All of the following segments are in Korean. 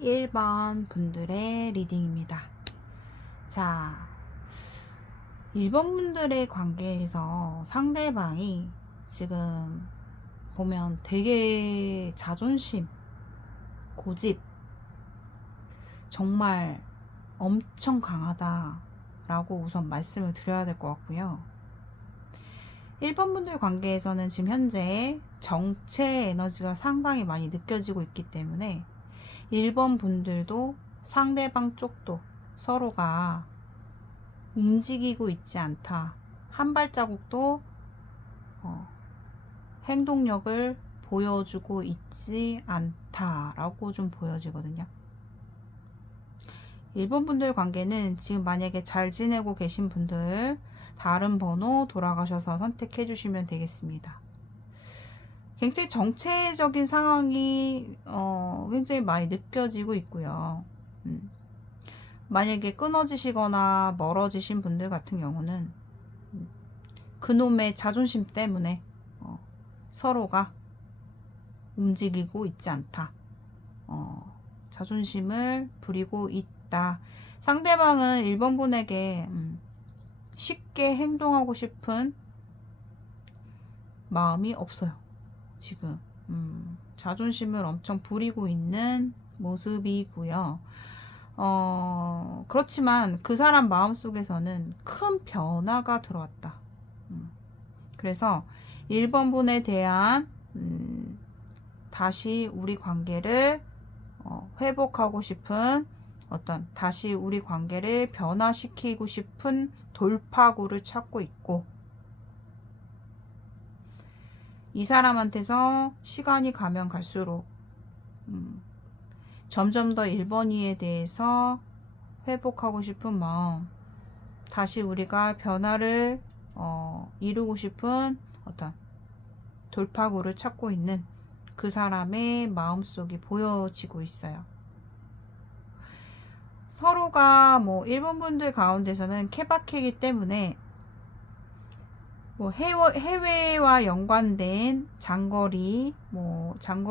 1번 분들의 리딩입니다. 자, 1번 분들의 관계에서 상대방이 지금 보면 되게 자존심, 고집, 정말 엄청 강하다라고 우선 말씀을 드려야 될 것 같고요. 1번 분들 관계에서는 지금 현재 정체 에너지가 상당히 많이 느껴지고 있기 때문에 1번 분들도 상대방 쪽도 서로가 움직이고 있지 않다. 한 발자국도 행동력을 보여주고 있지 않다라고 좀 보여지거든요. 1번 분들 관계는 지금 만약에 잘 지내고 계신 분들 다른 번호 돌아가셔서 선택해 주시면 되겠습니다. 굉장히 정체적인 상황이 굉장히 많이 느껴지고 있고요. 만약에 끊어지시거나 멀어지신 분들 같은 경우는 그놈의 자존심 때문에 서로가 움직이고 있지 않다. 자존심을 부리고 있다. 상대방은 1번 분에게 쉽게 행동하고 싶은 마음이 없어요. 지금 자존심을 엄청 부리고 있는 모습이고요. 그렇지만 그 사람 마음속에서는 큰 변화가 들어왔다. 그래서 1번 분에 대한 다시 우리 관계를 회복하고 싶은 다시 우리 관계를 변화시키고 싶은 돌파구를 찾고 있고, 이 사람한테서 시간이 가면 갈수록 점점 더 1번이에 대해서 회복하고 싶은 마음, 다시 우리가 변화를 이루고 싶은 돌파구를 찾고 있는 그 사람의 마음속이 보여지고 있어요. 서로가 1번 분들 가운데서는 케바케이기 때문에 해외와 연관된 장거리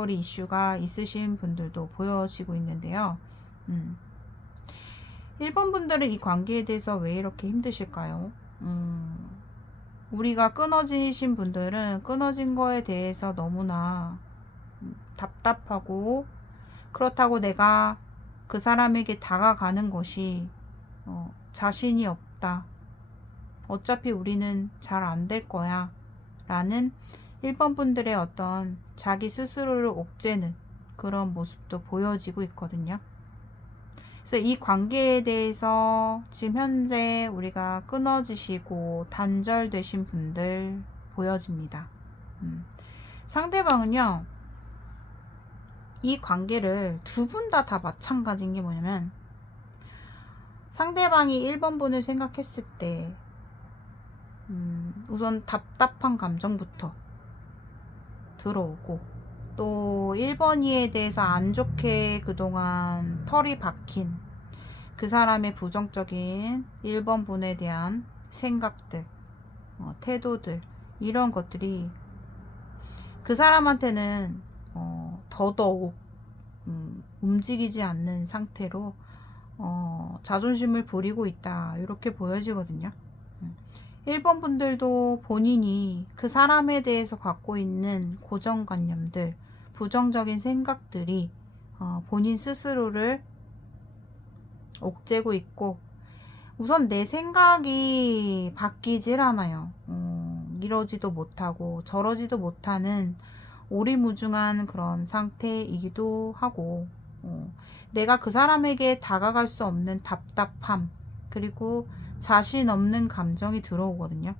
이슈가 있으신 분들도 보여지고 있는데요. 1번 분들은 이 관계에 대해서 왜 이렇게 힘드실까요? 우리가 끊어지신 분들은 끊어진 거에 대해서 너무나 답답하고, 그렇다고 내가 그 사람에게 다가가는 것이 자신이 없다. 어차피 우리는 잘 안 될 거야 라는 1번 분들의 자기 스스로를 옥죄는 그런 모습도 보여지고 있거든요. 그래서 이 관계에 대해서 지금 현재 우리가 끊어지시고 단절되신 분들 보여집니다. 상대방은요, 이 관계를 두 분 다 마찬가지인 게 뭐냐면, 상대방이 1번 분을 생각했을 때 우선 답답한 감정부터 들어오고, 또 1번이에 대해서 안 좋게 그동안 털이 박힌 그 사람의 부정적인 1번 분에 대한 생각들, 태도들, 이런 것들이 그 사람한테는 더더욱 움직이지 않는 상태로 자존심을 부리고 있다, 이렇게 보여지거든요. 1번 분들도 본인이 그 사람에 대해서 갖고 있는 고정관념들, 부정적인 생각들이 본인 스스로를 옥죄고 있고, 우선 내 생각이 바뀌질 않아요. 이러지도 못하고 저러지도 못하는 오리무중한 그런 상태이기도 하고, 내가 그 사람에게 다가갈 수 없는 답답함, 그리고 자신 없는 감정이 들어오거든요.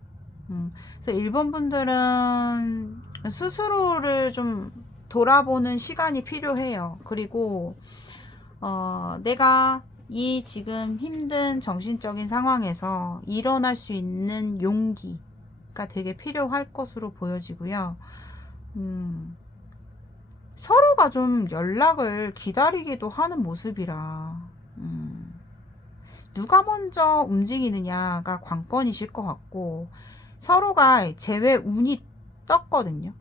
그래서 1번 분들은 스스로를 좀 돌아보는 시간이 필요해요. 그리고 내가 이 지금 힘든 정신적인 상황에서 일어날 수 있는 용기가 되게 필요할 것으로 보여지고요. 서로가 좀 연락을 기다리기도 하는 모습이라 누가 먼저 움직이느냐가 관건이실 것 같고, 서로가 제외운이 떴거든요.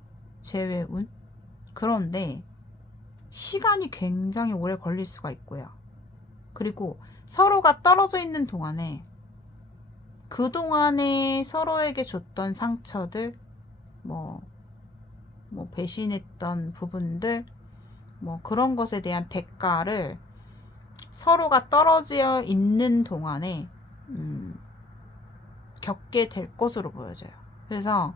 제외운. 그런데 시간이 굉장히 오래 걸릴 수가 있고요. 그리고 서로가 떨어져 있는 동안에 그동안에 서로에게 줬던 상처들, 뭐 배신했던 부분들, 뭐 그런 것에 대한 대가를 서로가 떨어져 있는 동안에 겪게 될 것으로 보여져요. 그래서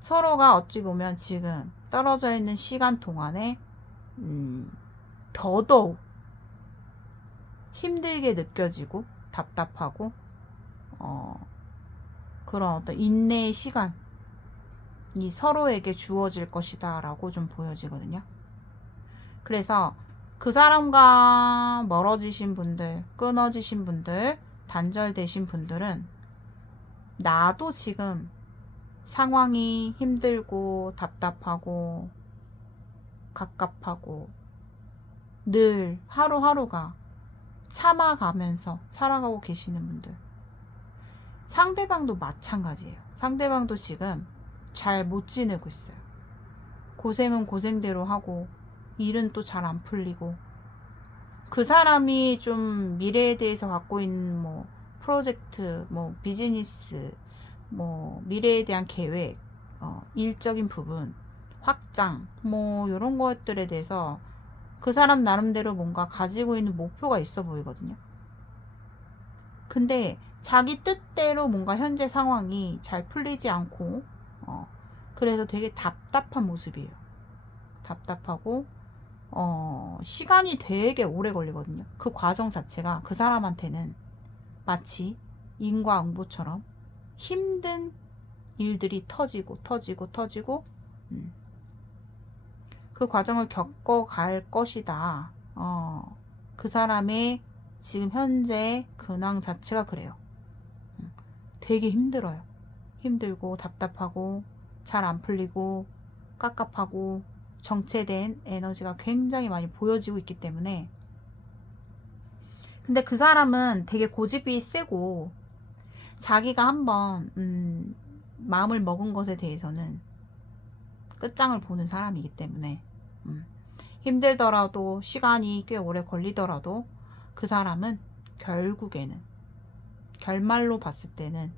서로가 어찌 보면 지금 떨어져 있는 시간 동안에 더더욱 힘들게 느껴지고 답답하고 그런 어떤 인내의 시간이 서로에게 주어질 것이다 라고 좀 보여지거든요. 그래서 그 사람과 멀어지신 분들, 끊어지신 분들, 단절되신 분들은 나도 지금 상황이 힘들고 답답하고 갑갑하고 늘 하루하루가 참아가면서 살아가고 계시는 분들, 상대방도 마찬가지예요. 상대방도 지금 잘 못 지내고 있어요. 고생은 고생대로 하고 일은 또 잘 안 풀리고, 그 사람이 좀 미래에 대해서 갖고 있는 뭐 프로젝트, 뭐 비즈니스, 뭐 미래에 대한 계획, 일적인 부분, 확장, 뭐 이런 것들에 대해서 그 사람 나름대로 뭔가 가지고 있는 목표가 있어 보이거든요. 근데 자기 뜻대로 뭔가 현재 상황이 잘 풀리지 않고 그래서 되게 답답한 모습이에요. 답답하고 시간이 되게 오래 걸리거든요. 그 과정 자체가 그 사람한테는 마치 인과응보처럼 힘든 일들이 터지고 그 과정을 겪어갈 것이다. 그 사람의 지금 현재 근황 자체가 그래요. 되게 힘들어요. 힘들고 답답하고 잘 안 풀리고 깝깝하고 정체된 에너지가 굉장히 많이 보여지고 있기 때문에, 근데 그 사람은 되게 고집이 세고 자기가 한번 마음을 먹은 것에 대해서는 끝장을 보는 사람이기 때문에 힘들더라도 시간이 꽤 오래 걸리더라도 그 사람은 결국에는 결말로 봤을 때는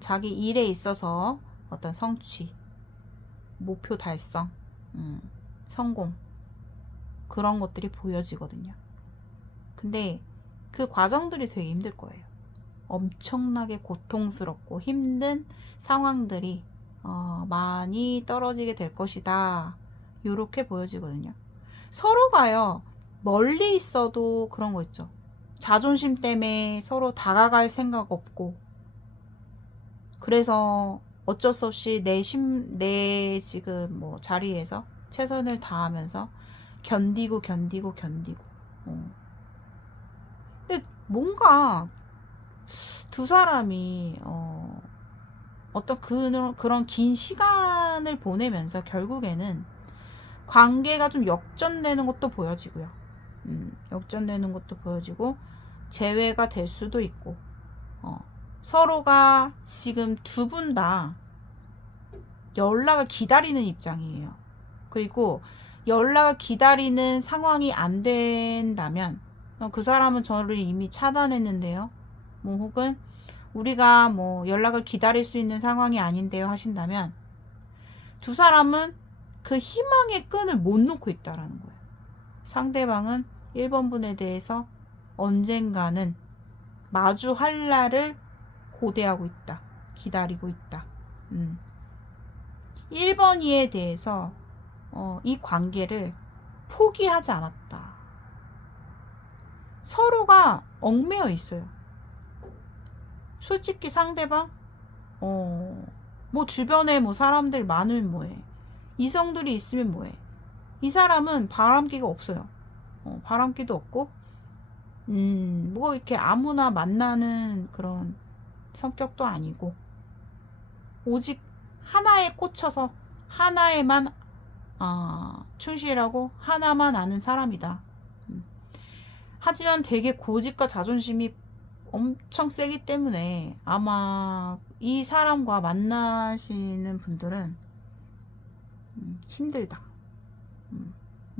자기 일에 있어서 어떤 성취, 목표 달성, 성공, 그런 것들이 보여지거든요. 근데 그 과정들이 되게 힘들 거예요. 엄청나게 고통스럽고 힘든 상황들이 많이 떨어지게 될 것이다, 요렇게 보여지거든요. 서로가요, 멀리 있어도 그런 거 있죠. 자존심 때문에 서로 다가갈 생각 없고, 그래서 어쩔 수 없이 내 지금 뭐 자리에서 최선을 다하면서 견디고. 근데 뭔가 두 사람이 어떤 그런 긴 시간을 보내면서 결국에는 관계가 좀 역전되는 것도 보여지고요. 역전되는 것도 보여지고 재회가 될 수도 있고, 서로가 지금 두 분 다 연락을 기다리는 입장이에요. 그리고 연락을 기다리는 상황이 안 된다면 그 사람은 저를 이미 차단했는데요, 뭐 혹은 우리가 뭐 연락을 기다릴 수 있는 상황이 아닌데요 하신다면, 두 사람은 그 희망의 끈을 못 놓고 있다라는 거예요. 상대방은 1번 분에 대해서 언젠가는 마주할 날을 고대하고 있다, 기다리고 있다. 1번이에 대해서 이 관계를 포기하지 않았다. 서로가 얽매여 있어요. 솔직히 상대방 뭐 주변에 뭐 사람들 많으면 뭐해, 이성들이 있으면 뭐해. 이 사람은 바람기가 없어요. 바람기도 없고 뭐 이렇게 아무나 만나는 그런 성격도 아니고, 오직 하나에 꽂혀서 하나에만 충실하고 하나만 아는 사람이다. 하지만 되게 고집과 자존심이 엄청 세기 때문에 아마 이 사람과 만나시는 분들은 힘들다,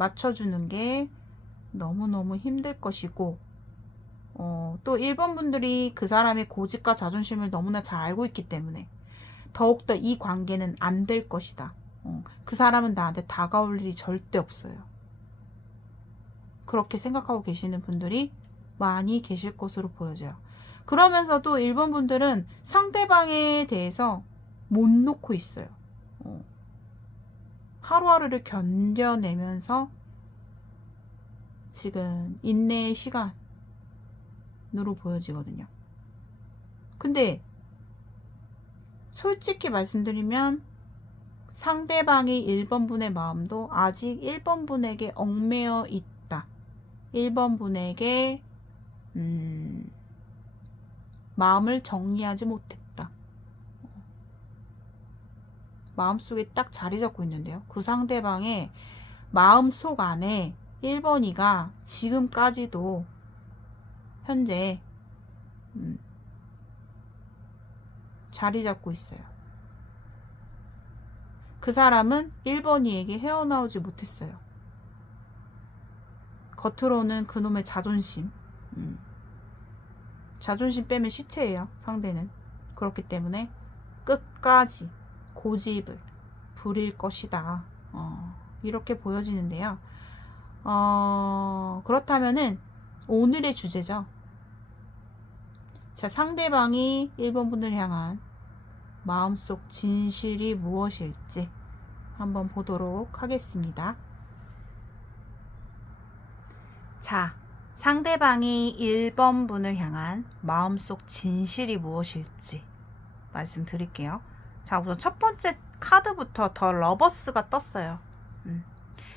맞춰주는 게 너무너무 힘들 것이고, 또 1번 분들이 그 사람의 고집과 자존심을 너무나 잘 알고 있기 때문에 더욱더 이 관계는 안 될 것이다. 그 사람은 나한테 다가올 일이 절대 없어요. 그렇게 생각하고 계시는 분들이 많이 계실 것으로 보여져요. 그러면서도 1번 분들은 상대방에 대해서 못 놓고 있어요. 하루하루를 견뎌내면서 지금 인내의 시간으로 보여지거든요. 근데 솔직히 말씀드리면 상대방이 1번 분의 마음도 아직 1번 분에게 얽매여 있다. 1번 분에게 마음을 정리하지 못했다. 마음속에 딱 자리 잡고 있는데요. 그 상대방의 마음속 안에 1번이가 지금까지도 현재 자리 잡고 있어요. 그 사람은 1번이에게 헤어나오지 못했어요. 겉으로는 그놈의 자존심, 자존심 빼면 시체예요. 상대는. 그렇기 때문에 끝까지 고집을 부릴 것이다. 이렇게 보여지는데요. 그렇다면은 오늘의 주제죠. 자, 상대방이 1번 분을 향한 마음속 진실이 무엇일지 한번 보도록 하겠습니다. 자, 상대방이 1번 분을 향한 마음속 진실이 무엇일지 말씀드릴게요. 자, 우선 첫 번째 카드부터 더 러버스가 떴어요.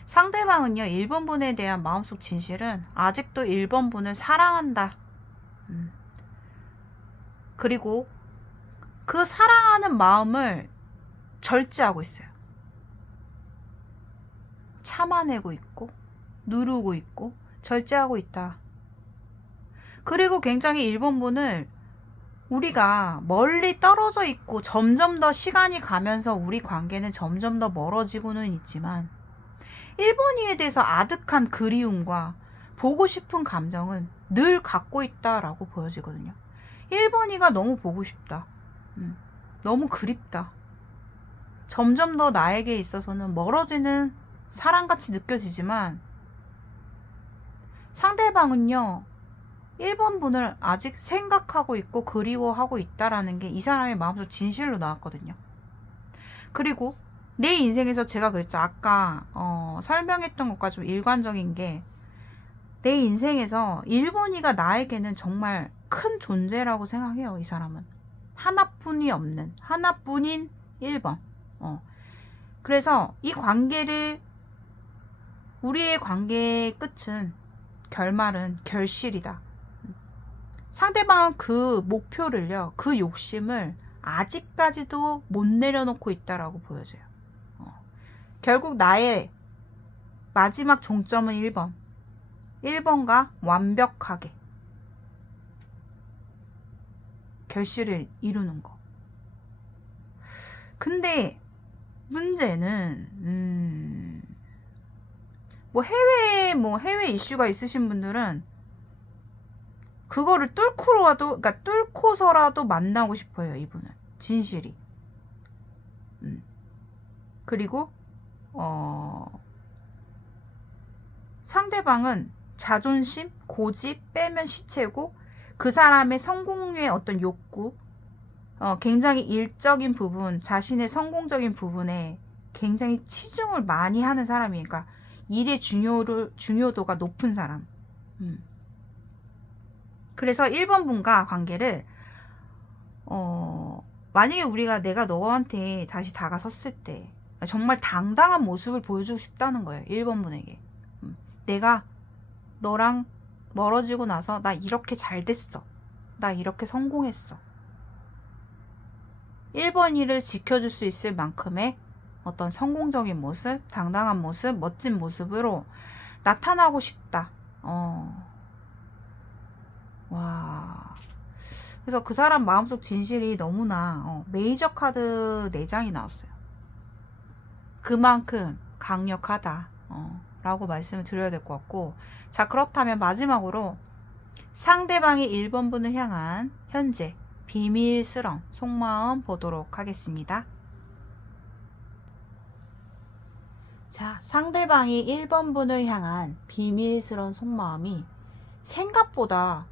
상대방은요, 1번 분에 대한 마음속 진실은 아직도 1번 분을 사랑한다. 그리고 그 사랑하는 마음을 절제하고 있어요. 참아내고 있고, 누르고 있고, 절제하고 있다. 그리고 굉장히 1번 분을 우리가 멀리 떨어져 있고 점점 더 시간이 가면서 우리 관계는 점점 더 멀어지고는 있지만 1번이에 대해서 아득한 그리움과 보고 싶은 감정은 늘 갖고 있다라고 보여지거든요. 1번이가 너무 보고 싶다. 너무 그립다. 점점 더 나에게 있어서는 멀어지는 사랑같이 느껴지지만 상대방은요, 1번 분을 아직 생각하고 있고 그리워하고 있다라는 게 이 사람의 마음속 진실로 나왔거든요. 그리고 내 인생에서 제가 그랬죠. 아까 설명했던 것과 좀 일관적인 게 내 인생에서 1번이가 나에게는 정말 큰 존재라고 생각해요. 이 사람은. 하나뿐이 없는, 하나뿐인 1번. 그래서 이 관계를, 우리의 관계의 끝은, 결말은 결실이다. 상대방은 그 목표를요, 그 욕심을 아직까지도 못 내려놓고 있다라고 보여져요. 결국 나의 마지막 종점은 1번. 1번과 완벽하게 결실을 이루는 거. 근데 문제는 해외 이슈가 있으신 분들은 그거를 뚫고서라도 만나고 싶어요. 이분은 진실이. 그리고 상대방은 자존심, 고집 빼면 시체고 그 사람의 성공의 어떤 욕구, 굉장히 일적인 부분, 자신의 성공적인 부분에 굉장히 치중을 많이 하는 사람이니까 그러니까 일의 중요도가 높은 사람. 그래서 1번 분과 관계를 만약에 내가 너한테 다시 다가섰을 때 정말 당당한 모습을 보여주고 싶다는 거예요. 1번 분에게. 내가 너랑 멀어지고 나서 나 이렇게 잘 됐어. 나 이렇게 성공했어. 1번이를 지켜줄 수 있을 만큼의 어떤 성공적인 모습, 당당한 모습, 멋진 모습으로 나타나고 싶다. 와. 그래서 그 사람 마음속 진실이 너무나 메이저 카드 4장이 나왔어요. 그만큼 강력하다. 라고 말씀을 드려야 될 것 같고, 자, 그렇다면 마지막으로 상대방이 1번분을 향한 현재 비밀스런 속마음 보도록 하겠습니다. 자, 상대방이 1번분을 향한 비밀스런 속마음이 생각보다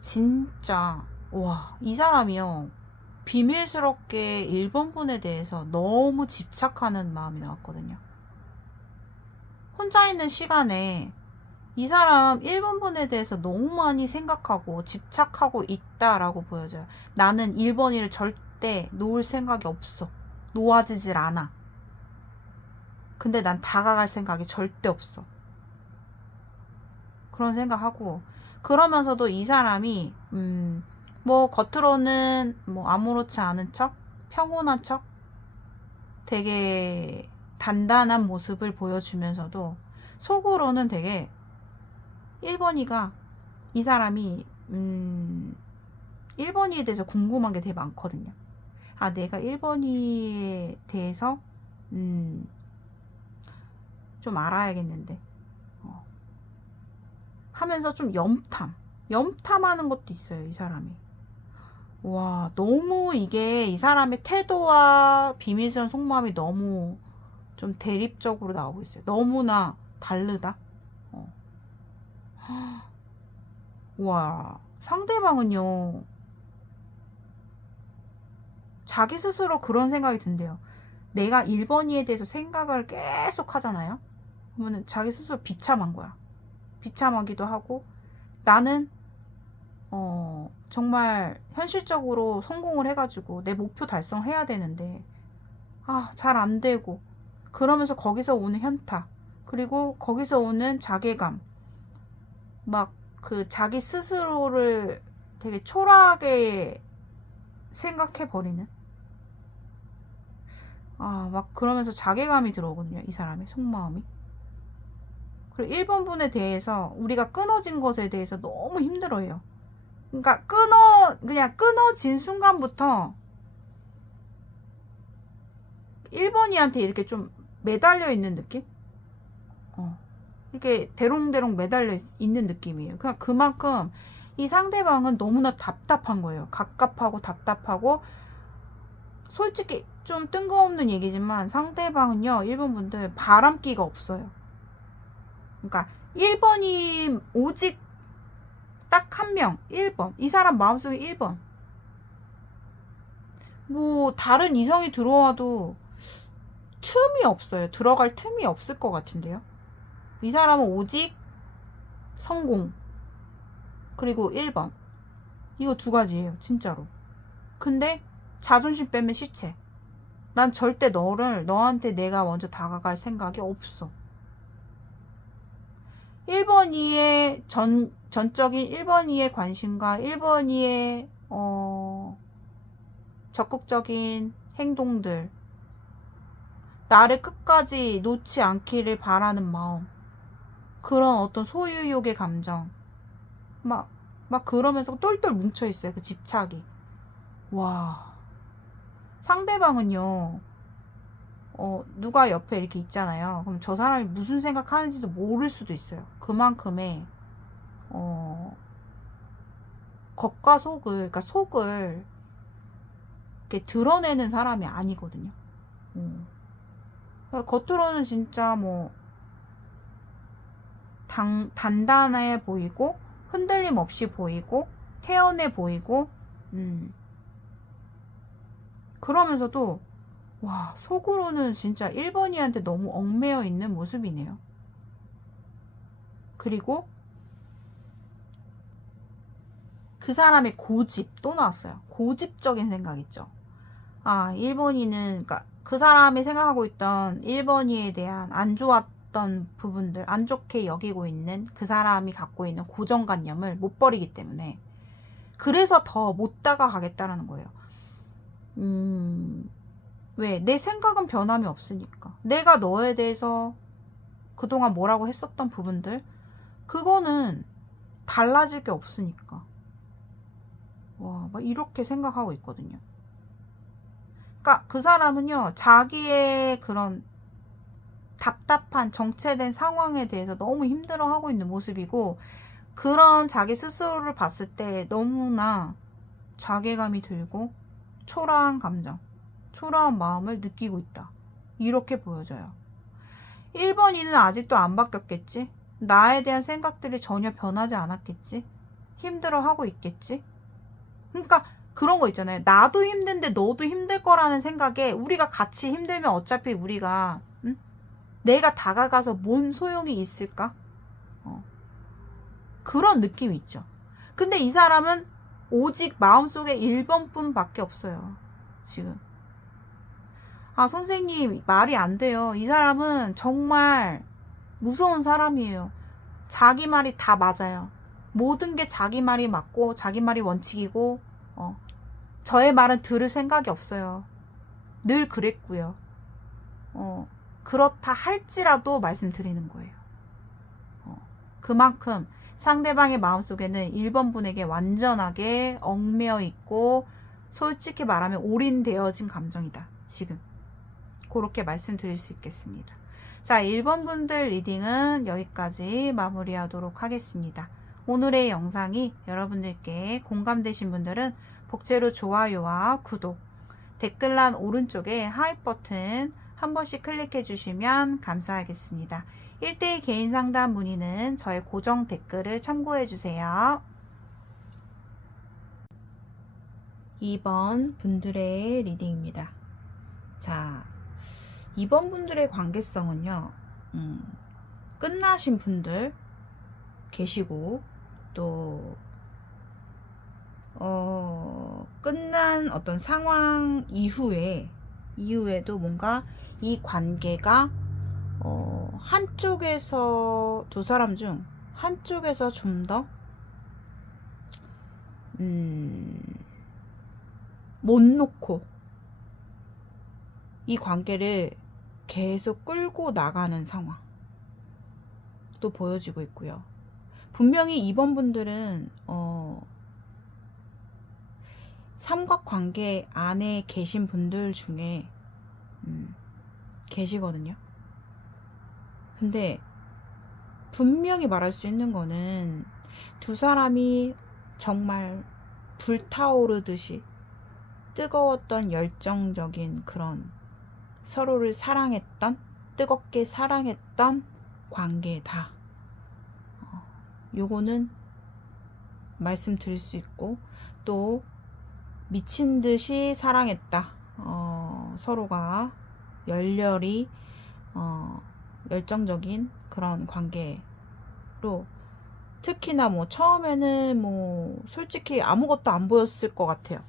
진짜, 와, 이 사람이요, 비밀스럽게 1번분에 대해서 너무 집착하는 마음이 나왔거든요. 혼자 있는 시간에 이 사람 1번분에 대해서 너무 많이 생각하고 집착하고 있다라고 보여져요. 나는 1번이를 절대 놓을 생각이 없어. 놓아지질 않아. 근데 난 다가갈 생각이 절대 없어. 그런 생각하고, 그러면서도 이 사람이 뭐 겉으로는 뭐 아무렇지 않은 척, 평온한 척, 되게 단단한 모습을 보여주면서도 속으로는 되게 1번이가, 이 사람이 1번이에 대해서 궁금한 게 되게 많거든요. 아, 내가 1번이에 대해서 좀 알아야겠는데 하면서 좀 염탐하는 것도 있어요, 이 사람이. 와, 너무 이게 이 사람의 태도와 비밀스러운 속마음이 너무 좀 대립적으로 나오고 있어요. 너무나 다르다. 와, 상대방은요, 자기 스스로 그런 생각이 든대요. 내가 1번이에 대해서 생각을 계속 하잖아요. 그러면 자기 스스로 비참한 거야. 비참하기도 하고, 나는 정말 현실적으로 성공을 해가지고 내 목표 달성을 해야 되는데, 잘 안 되고, 그러면서 거기서 오는 현타, 그리고 거기서 오는 자괴감, 막 그 자기 스스로를 되게 초라하게 생각해버리는, 막 그러면서 자괴감이 들어오거든요, 이 사람의 속마음이. 그리고 1번분에 대해서 우리가 끊어진 것에 대해서 너무 힘들어해요. 그러니까 그냥 끊어진 순간부터 1번이한테 이렇게 좀 매달려 있는 느낌? 이렇게 대롱대롱 매달려 있는 느낌이에요. 그냥 그만큼 이 상대방은 너무나 답답한 거예요. 갑갑하고 답답하고, 솔직히 좀 뜬금없는 얘기지만 상대방은요, 1번 분들 바람기가 없어요. 그러니까 1번이 오직 딱 한 명, 1번. 이 사람 마음속에 1번. 뭐 다른 이성이 들어와도 틈이 없어요. 들어갈 틈이 없을 것 같은데요. 이 사람은 오직 성공, 그리고 1번. 이거 두 가지예요, 진짜로. 근데 자존심 빼면 시체. 난 절대 너한테 내가 먼저 다가갈 생각이 없어. 1번이의 전적인 1번이의 관심과 1번이의 적극적인 행동들, 나를 끝까지 놓지 않기를 바라는 마음, 그런 어떤 소유욕의 감정, 막 그러면서 똘똘 뭉쳐있어요, 그 집착이. 와, 상대방은요, 누가 옆에 이렇게 있잖아요. 그럼 저 사람이 무슨 생각하는지도 모를 수도 있어요. 그만큼의 겉과 속을, 그러니까 속을 이렇게 드러내는 사람이 아니거든요. 겉으로는 진짜 뭐 단단해 보이고, 흔들림 없이 보이고, 태연해 보이고, 그러면서도 와, 속으로는 진짜 1번이한테 너무 얽매여 있는 모습이네요. 그리고 그 사람의 고집 또 나왔어요. 고집적인 생각 있죠. 1번이는, 그러니까 그 사람이 생각하고 있던 1번이에 대한 안 좋았던 부분들, 안 좋게 여기고 있는 그 사람이 갖고 있는 고정관념을 못 버리기 때문에, 그래서 더 못 다가가겠다라는 거예요. 왜? 내 생각은 변함이 없으니까. 내가 너에 대해서 그동안 뭐라고 했었던 부분들, 그거는 달라질 게 없으니까. 와, 막 이렇게 생각하고 있거든요. 그러니까 그 사람은요, 자기의 그런 답답한 정체된 상황에 대해서 너무 힘들어하고 있는 모습이고, 그런 자기 스스로를 봤을 때 너무나 자괴감이 들고 초라한 감정, 초라한 마음을 느끼고 있다. 이렇게 보여져요. 1번이는 아직도 안 바뀌었겠지? 나에 대한 생각들이 전혀 변하지 않았겠지? 힘들어하고 있겠지? 그러니까 그런 거 있잖아요. 나도 힘든데 너도 힘들 거라는 생각에 우리가 같이 힘들면 어차피 우리가 내가 다가가서 뭔 소용이 있을까? 그런 느낌이 있죠. 근데 이 사람은 오직 마음속에 1번뿐 밖에 없어요. 지금. 아, 선생님, 말이 안 돼요. 이 사람은 정말 무서운 사람이에요. 자기 말이 다 맞아요. 모든 게 자기 말이 맞고 자기 말이 원칙이고 저의 말은 들을 생각이 없어요. 늘 그랬고요. 그렇다 할지라도 말씀드리는 거예요. 그만큼 상대방의 마음속에는 1번 분에게 완전하게 얽매여 있고 솔직히 말하면 올인되어진 감정이다. 지금. 그렇게 말씀드릴 수 있겠습니다. 자, 1번 분들 리딩은 여기까지 마무리하도록 하겠습니다. 오늘의 영상이 여러분들께 공감되신 분들은 복제로 좋아요와 구독, 댓글란 오른쪽에 하이 버튼 한 번씩 클릭해 주시면 감사하겠습니다. 1대1 개인 상담 문의는 저의 고정 댓글을 참고해 주세요. 2번 분들의 리딩입니다. 자, 2번 분들의 관계성은요, 끝나신 분들 계시고, 또, 끝난 어떤 상황 이후에도 뭔가 이 관계가, 한쪽에서, 두 사람 중 한쪽에서 좀 더, 못 놓고, 이 관계를 계속 끌고 나가는 상황도 보여지고 있고요. 분명히 2번 분들은 삼각관계 안에 계신 분들 중에 계시거든요. 근데 분명히 말할 수 있는 거는 두 사람이 정말 불타오르듯이 뜨거웠던 열정적인 그런 서로를 사랑했던, 뜨겁게 사랑했던 관계다. 요거는 말씀드릴 수 있고, 또 미친 듯이 사랑했다. 서로가 열렬히 열정적인 그런 관계로, 특히나 뭐 처음에는 뭐 솔직히 아무것도 안 보였을 것 같아요.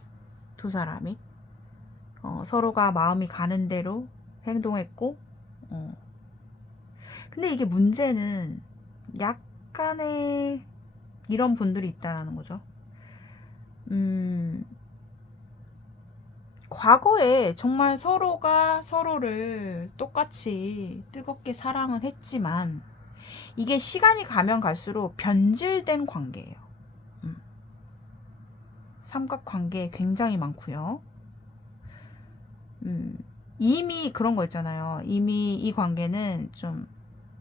두 사람이 서로가 마음이 가는 대로 행동했고, 근데 이게 문제는 약간의 이런 분들이 있다라는 거죠. 과거에 정말 서로가 서로를 똑같이 뜨겁게 사랑을 했지만 이게 시간이 가면 갈수록 변질된 관계예요. 삼각관계 굉장히 많고요. 이미 그런 거 있잖아요. 이미 이 관계는 좀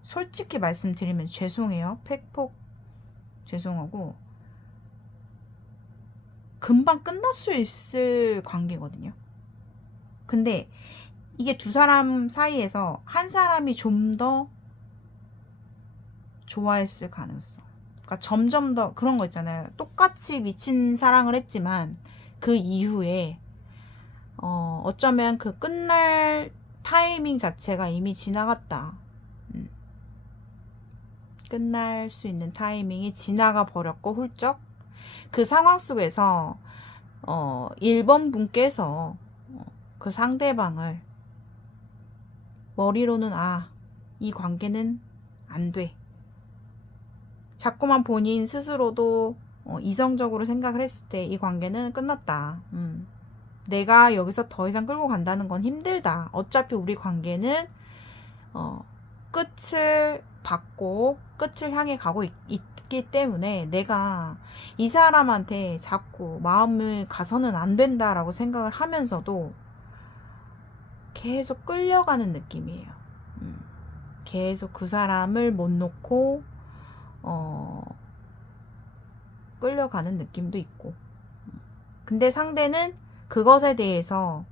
솔직히 말씀드리면 죄송해요. 팩폭 죄송하고 금방 끝날 수 있을 관계거든요. 근데 이게 두 사람 사이에서 한 사람이 좀 더 좋아했을 가능성. 그러니까 점점 더 그런 거 있잖아요. 똑같이 미친 사랑을 했지만 그 이후에 어쩌면 그 끝날 타이밍 자체가 이미 지나갔다. 끝날 수 있는 타이밍이 지나가 버렸고 훌쩍 그 상황 속에서 1번 분께서 그 상대방을 머리로는 이 관계는 안 돼. 자꾸만 본인 스스로도 이성적으로 생각을 했을 때 이 관계는 끝났다. 내가 여기서 더 이상 끌고 간다는 건 힘들다. 어차피 우리 관계는 끝을 받고 끝을 향해 가고 있기 때문에 내가 이 사람한테 자꾸 마음을 가서는 안 된다라고 생각을 하면서도 계속 끌려가는 느낌이에요. 계속 그 사람을 못 놓고 끌려가는 느낌도 있고. 근데 상대는 그것에 대해서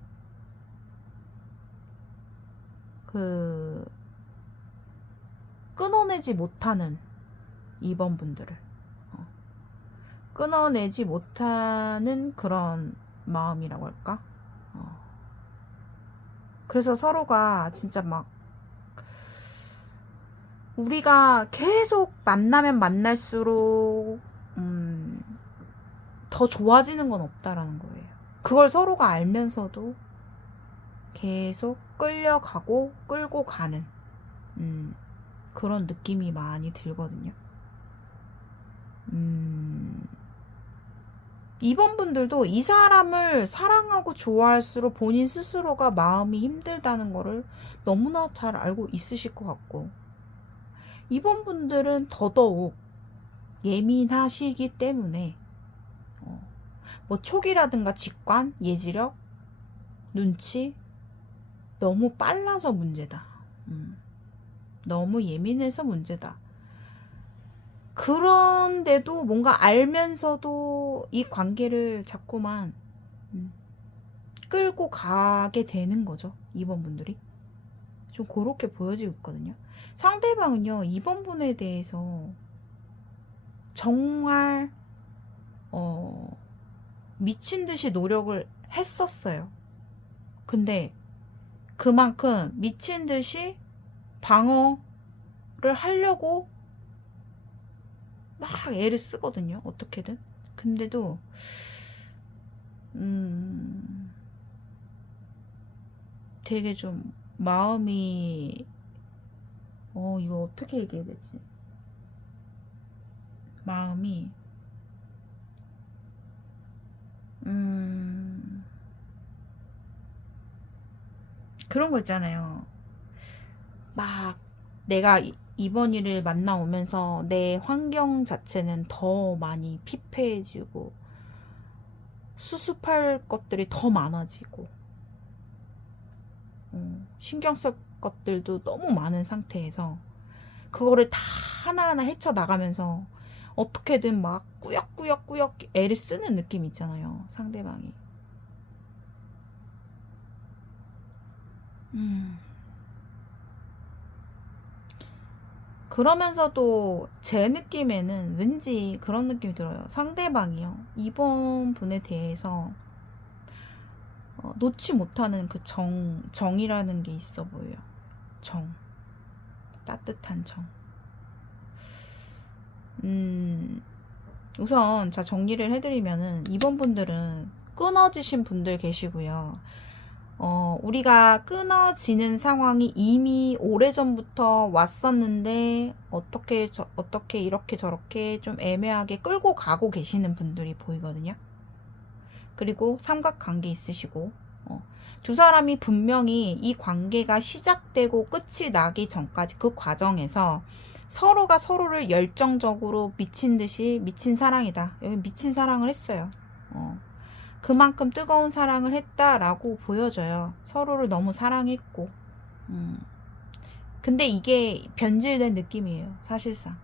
끊어내지 못하는 2번 분들을 끊어내지 못하는 그런 마음이라고 할까? 그래서 서로가 진짜 막 우리가 계속 만나면 만날수록 더 좋아지는 건 없다라는 거예요. 그걸 서로가 알면서도 계속 끌려가고 끌고 가는 그런 느낌이 많이 들거든요. 이번 분들도 이 사람을 사랑하고 좋아할수록 본인 스스로가 마음이 힘들다는 거를 너무나 잘 알고 있으실 것 같고, 이번 분들은 더더욱 예민하시기 때문에 뭐 촉이라든가 직관, 예지력, 눈치 너무 빨라서 문제다. 너무 예민해서 문제다. 그런데도 뭔가 알면서도 이 관계를 자꾸만 끌고 가게 되는 거죠. 2번 분들이. 좀 그렇게 보여지고 있거든요. 상대방은요, 2번 분에 대해서 정말 미친 듯이 노력을 했었어요. 근데 그만큼 미친 듯이 방어를 하려고 막 애를 쓰거든요. 어떻게든. 근데도 되게 좀 마음이 이거 어떻게 얘기해야 되지? 마음이 그런 거 있잖아요. 막 내가 이번 일을 만나오면서 내 환경 자체는 더 많이 피폐해지고 수습할 것들이 더 많아지고 신경 쓸 것들도 너무 많은 상태에서 그거를 다 하나하나 헤쳐나가면서 어떻게든 막 꾸역꾸역꾸역 애를 쓰는 느낌 있잖아요, 상대방이. 그러면서도 제 느낌에는 왠지 그런 느낌이 들어요. 상대방이요, 이번 분에 대해서 놓지 못하는 그 정이라는 게 있어 보여요. 정. 따뜻한 정. 우선 자 정리를 해드리면은 이번 분들은 끊어지신 분들 계시고요. 우리가 끊어지는 상황이 이미 오래전부터 왔었는데 어떻게 이렇게 저렇게 좀 애매하게 끌고 가고 계시는 분들이 보이거든요. 그리고 삼각관계 있으시고 두 사람이 분명히 이 관계가 시작되고 끝이 나기 전까지 그 과정에서 서로가 서로를 열정적으로 미친 듯이 미친 사랑이다. 여기 미친 사랑을 했어요. 그만큼 뜨거운 사랑을 했다라고 보여져요. 서로를 너무 사랑했고. 근데 이게 변질된 느낌이에요. 사실상.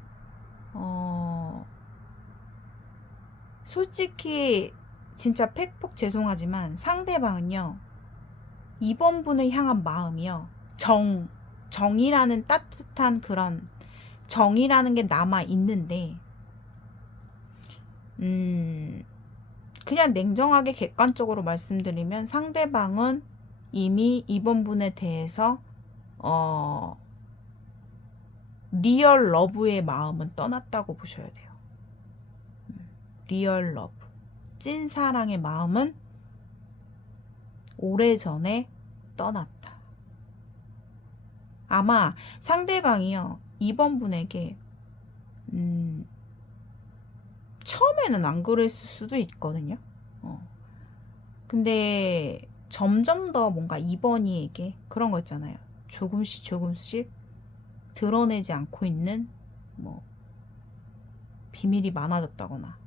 솔직히 진짜 팩폭 죄송하지만 상대방은요, 이번 분을 향한 마음이요, 정이라는 따뜻한 그런 정이라는 게 남아 있는데 그냥 냉정하게 객관적으로 말씀드리면 상대방은 이미 이번 분에 대해서 리얼 러브의 마음은 떠났다고 보셔야 돼요. 리얼 러브, 찐 사랑의 마음은 오래전에 떠났다. 아마 상대방이요, 이번 분에게 처음에는 안 그랬을 수도 있거든요. 근데 점점 더 뭔가 이번이에게 그런 거 있잖아요. 조금씩 드러내지 않고 있는 뭐 비밀이 많아졌다거나,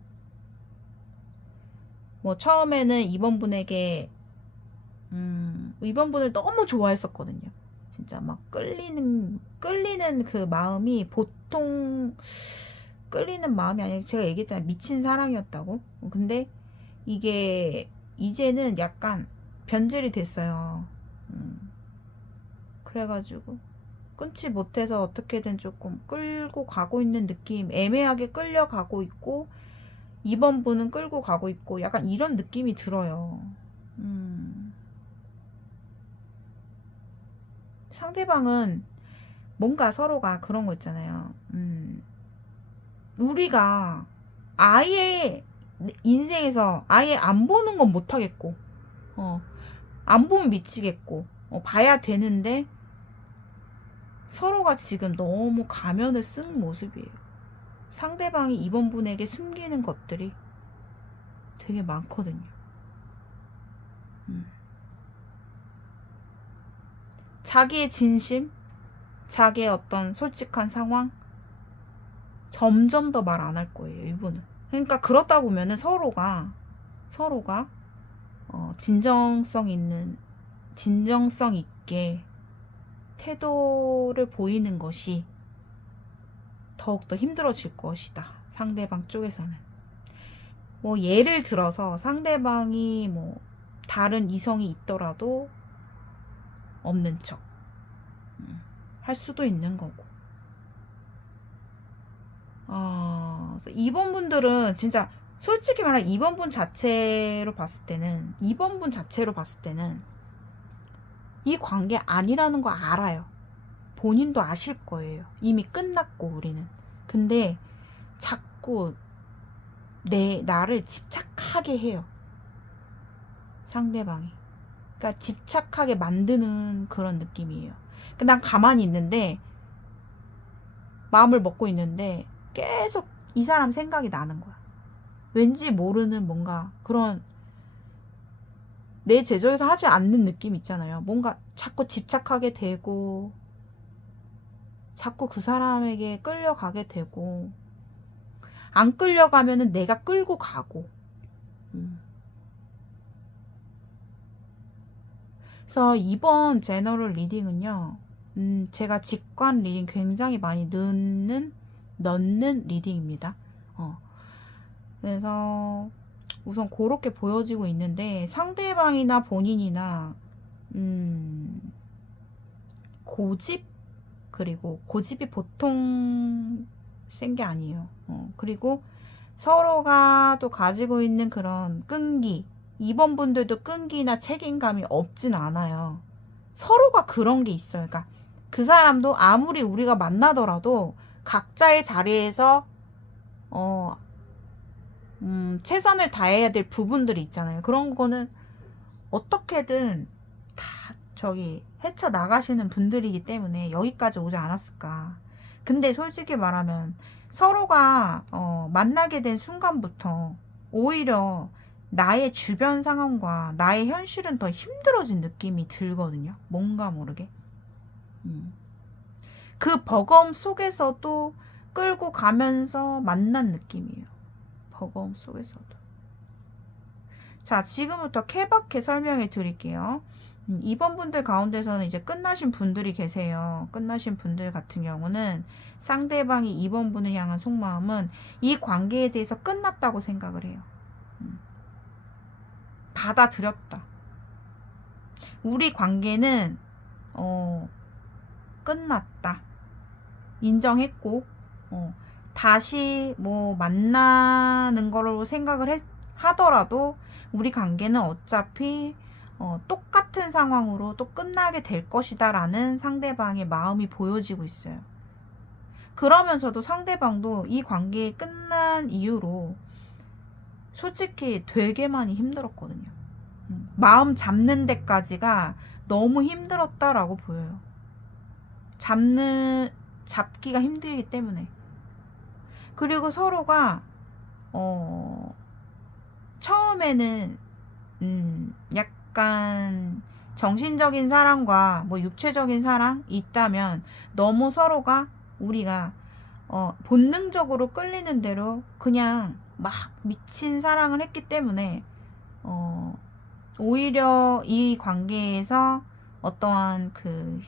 뭐 처음에는 이번 분에게 이번 분을 너무 좋아했었거든요. 진짜 막 끌리는 그 마음이 보통 끌리는 마음이 아니라 제가 얘기했잖아요. 미친 사랑이었다고. 근데 이게 이제는 약간 변질이 됐어요. 그래가지고 끊지 못해서 어떻게든 조금 끌고 가고 있는 느낌, 애매하게 끌려가고 있고 2번 분은 끌고 가고 있고 약간 이런 느낌이 들어요. 상대방은 뭔가 서로가 그런 거 있잖아요. 우리가 아예 인생에서 아예 안 보는 건 못하겠고, 안 보면 미치겠고, 봐야 되는데 서로가 지금 너무 가면을 쓴 모습이에요. 상대방이 이번 분에게 숨기는 것들이 되게 많거든요. 자기의 진심, 자기의 어떤 솔직한 상황, 점점 더 말 안 할 거예요, 이분은. 그러니까 그렇다 보면은 서로가 진정성 있게 태도를 보이는 것이 더욱더 힘들어질 것이다. 상대방 쪽에서는. 뭐 예를 들어서 상대방이 뭐 다른 이성이 있더라도 없는 척 할 수도 있는 거고. 이번 분들은 진짜 솔직히 말하면 이번 분 자체로 봤을 때는 이 관계 아니라는 거 알아요. 본인도 아실 거예요. 이미 끝났고 우리는. 근데 자꾸 나를 집착하게 해요. 상대방이. 그러니까 집착하게 만드는 그런 느낌이에요. 난 가만히 있는데 마음을 먹고 있는데 계속 이 사람 생각이 나는 거야. 왠지 모르는 뭔가 그런 내 제저에서 하지 않는 느낌 있잖아요. 뭔가 자꾸 집착하게 되고 자꾸 그 사람에게 끌려가게 되고 안 끌려가면은 내가 끌고 가고. 그래서 이번 제너럴 리딩은요. 제가 직관 리딩 굉장히 많이 넣는 리딩입니다. 그래서 우선 그렇게 보여지고 있는데 상대방이나 본인이나 고집, 그리고 고집이 보통 센 게 아니에요. 그리고 서로가 또 가지고 있는 그런 끈기, 이번 분들도 끈기나 책임감이 없진 않아요. 서로가 그런 게 있어요. 그러니까 그 사람도 아무리 우리가 만나더라도 각자의 자리에서 최선을 다해야 될 부분들이 있잖아요. 그런 거는 어떻게든 다 헤쳐나가시는 분들이기 때문에 여기까지 오지 않았을까. 근데 솔직히 말하면 서로가 만나게 된 순간부터 오히려 나의 주변 상황과 나의 현실은 더 힘들어진 느낌이 들거든요. 뭔가 모르게. 그 버거움 속에서도 끌고 가면서 만난 느낌이에요. 버거움 속에서도. 자, 지금부터 케바케 설명해 드릴게요. 이번 분들 가운데서는 이제 끝나신 분들이 계세요. 끝나신 분들 같은 경우는 상대방이 이번 분을 향한 속마음은 이 관계에 대해서 끝났다고 생각을 해요. 받아들였다. 우리 관계는 끝났다. 인정했고 다시 뭐 만나는 거로 생각을 하더라도 우리 관계는 어차피 똑같은 상황으로 또 끝나게 될 것이다 라는 상대방의 마음이 보여지고 있어요. 그러면서도 상대방도 이 관계 끝난 이후로 솔직히 되게 많이 힘들었거든요. 마음 잡는 데까지가 너무 힘들었다라고 보여요. 잡기가 힘들기 때문에. 그리고 서로가 처음에는 약간 정신적인 사랑과 뭐 육체적인 사랑 있다면 너무 서로가 우리가 본능적으로 끌리는 대로 그냥 막 미친 사랑을 했기 때문에 오히려 이 관계에서 어떠한 그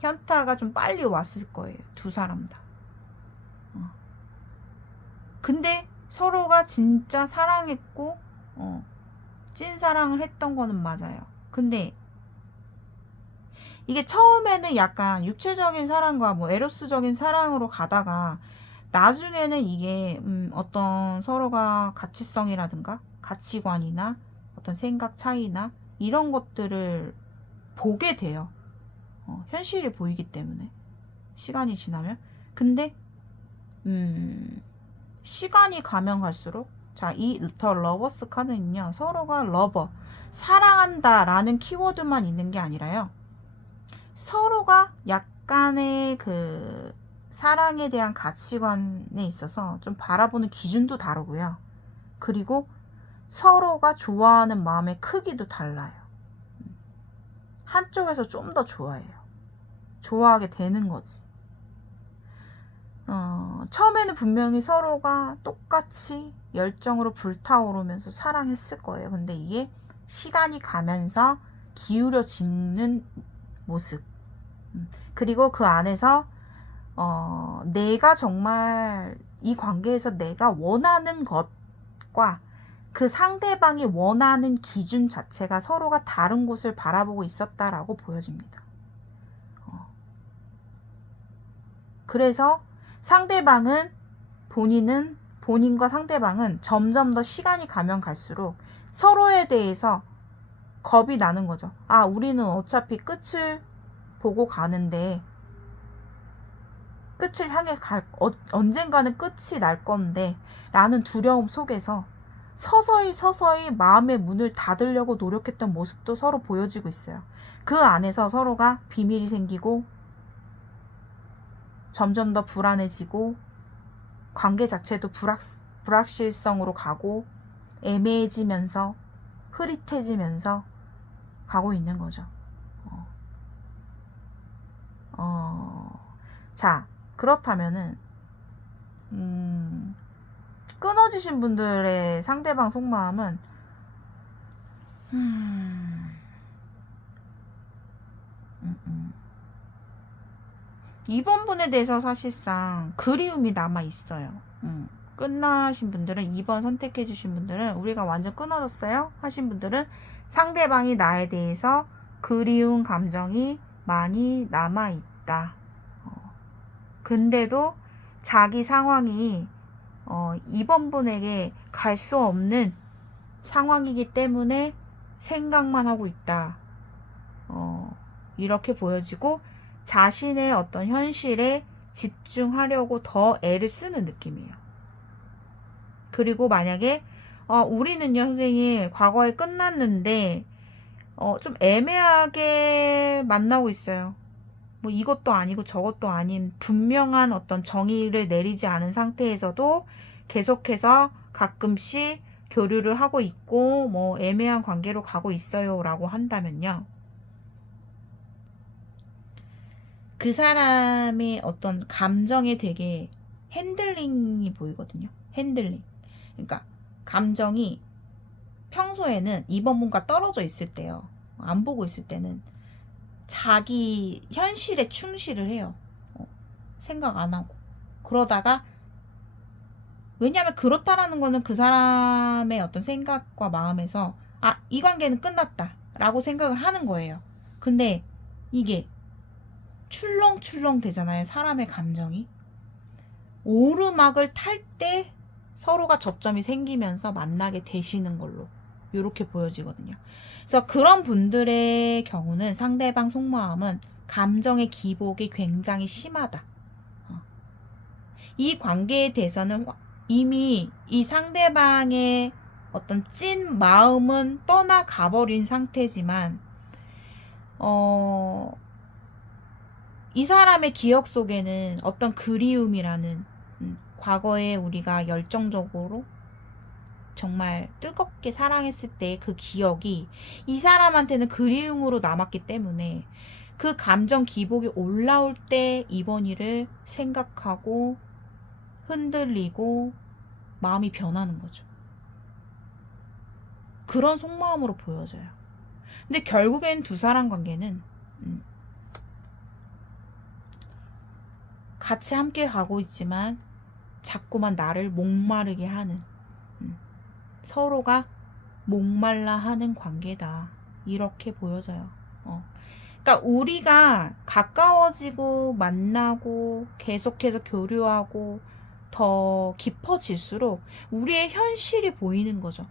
현타가 좀 빨리 왔을 거예요. 두 사람 다. 근데 서로가 진짜 사랑했고 찐사랑을 했던 거는 맞아요. 근데 이게 처음에는 약간 육체적인 사랑과 뭐 에로스적인 사랑으로 가다가 나중에는 이게 어떤 서로가 가치성이라든가 가치관이나 어떤 생각 차이나 이런 것들을 보게 돼요. 현실이 보이기 때문에 시간이 지나면. 근데 시간이 가면 갈수록 자, 이 더 러버스 카드는요, 서로가 러버, 사랑한다 라는 키워드만 있는 게 아니라요, 서로가 약간의 그 사랑에 대한 가치관에 있어서 좀 바라보는 기준도 다르고요. 그리고 서로가 좋아하는 마음의 크기도 달라요. 한쪽에서 좀 더 좋아해요. 좋아하게 되는 거지. 처음에는 분명히 서로가 똑같이 열정으로 불타오르면서 사랑했을 거예요. 근데 이게 시간이 가면서 기울어지는 모습. 그리고 그 안에서 내가 정말 이 관계에서 내가 원하는 것과 그 상대방이 원하는 기준 자체가 서로가 다른 곳을 바라보고 있었다라고 보여집니다. 그래서 상대방은 본인과 상대방은 점점 더 시간이 가면 갈수록 서로에 대해서 겁이 나는 거죠. 아, 우리는 어차피 끝을 보고 가는데 끝을 향해 언젠가는 끝이 날 건데 라는 두려움 속에서 서서히 마음의 문을 닫으려고 노력했던 모습도 서로 보여지고 있어요. 그 안에서 서로가 비밀이 생기고 점점 더 불안해지고 관계 자체도 불확실성으로 가고 애매해지면서 흐릿해지면서 가고 있는 거죠. 자, 그렇다면은 끊어지신 분들의 상대방 속마음은 이번 분에 대해서 사실상 그리움이 남아 있어요. 끝나신 분들은, 2번 선택해 주신 분들은, 우리가 완전 끊어졌어요 하신 분들은 상대방이 나에 대해서 그리운 감정이 많이 남아 있다. 근데도 자기 상황이 이번 분에게 갈 수 없는 상황이기 때문에 생각만 하고 있다. 이렇게 보여지고 자신의 어떤 현실에 집중하려고 더 애를 쓰는 느낌이에요. 그리고 만약에 우리는요, 선생님, 과거에 끝났는데 좀 애매하게 만나고 있어요. 뭐 이것도 아니고 저것도 아닌 분명한 어떤 정의를 내리지 않은 상태에서도 계속해서 가끔씩 교류를 하고 있고 뭐 애매한 관계로 가고 있어요 라고 한다면요, 그 사람의 어떤 감정에 되게 핸들링이 보이거든요. 핸들링. 그러니까 감정이 평소에는 이번 분과 떨어져 있을 때요, 안 보고 있을 때는 자기 현실에 충실을 해요. 생각 안 하고. 그러다가, 왜냐하면 그렇다라는 거는 그 사람의 어떤 생각과 마음에서 아, 이 관계는 끝났다 라고 생각을 하는 거예요. 근데 이게 출렁출렁 되잖아요, 사람의 감정이. 오르막을 탈 때 서로가 접점이 생기면서 만나게 되시는 걸로 이렇게 보여지거든요. 그래서 그런 분들의 경우는 상대방 속마음은 감정의 기복이 굉장히 심하다. 이 관계에 대해서는 이미 이 상대방의 어떤 찐 마음은 떠나가버린 상태지만 이 사람의 기억 속에는 어떤 그리움이라는, 과거에 우리가 열정적으로 정말 뜨겁게 사랑했을 때 그 기억이 이 사람한테는 그리움으로 남았기 때문에 그 감정 기복이 올라올 때 이번 일을 생각하고 흔들리고 마음이 변하는 거죠. 그런 속마음으로 보여져요. 근데 결국엔 두 사람 관계는 같이 함께 가고 있지만 자꾸만 나를 목마르게 하는, 서로가 목말라 하는 관계다. 이렇게 보여져요. 그러니까 우리가 가까워지고 만나고 계속해서 교류하고 더 깊어질수록 우리의 현실이 보이는 거죠.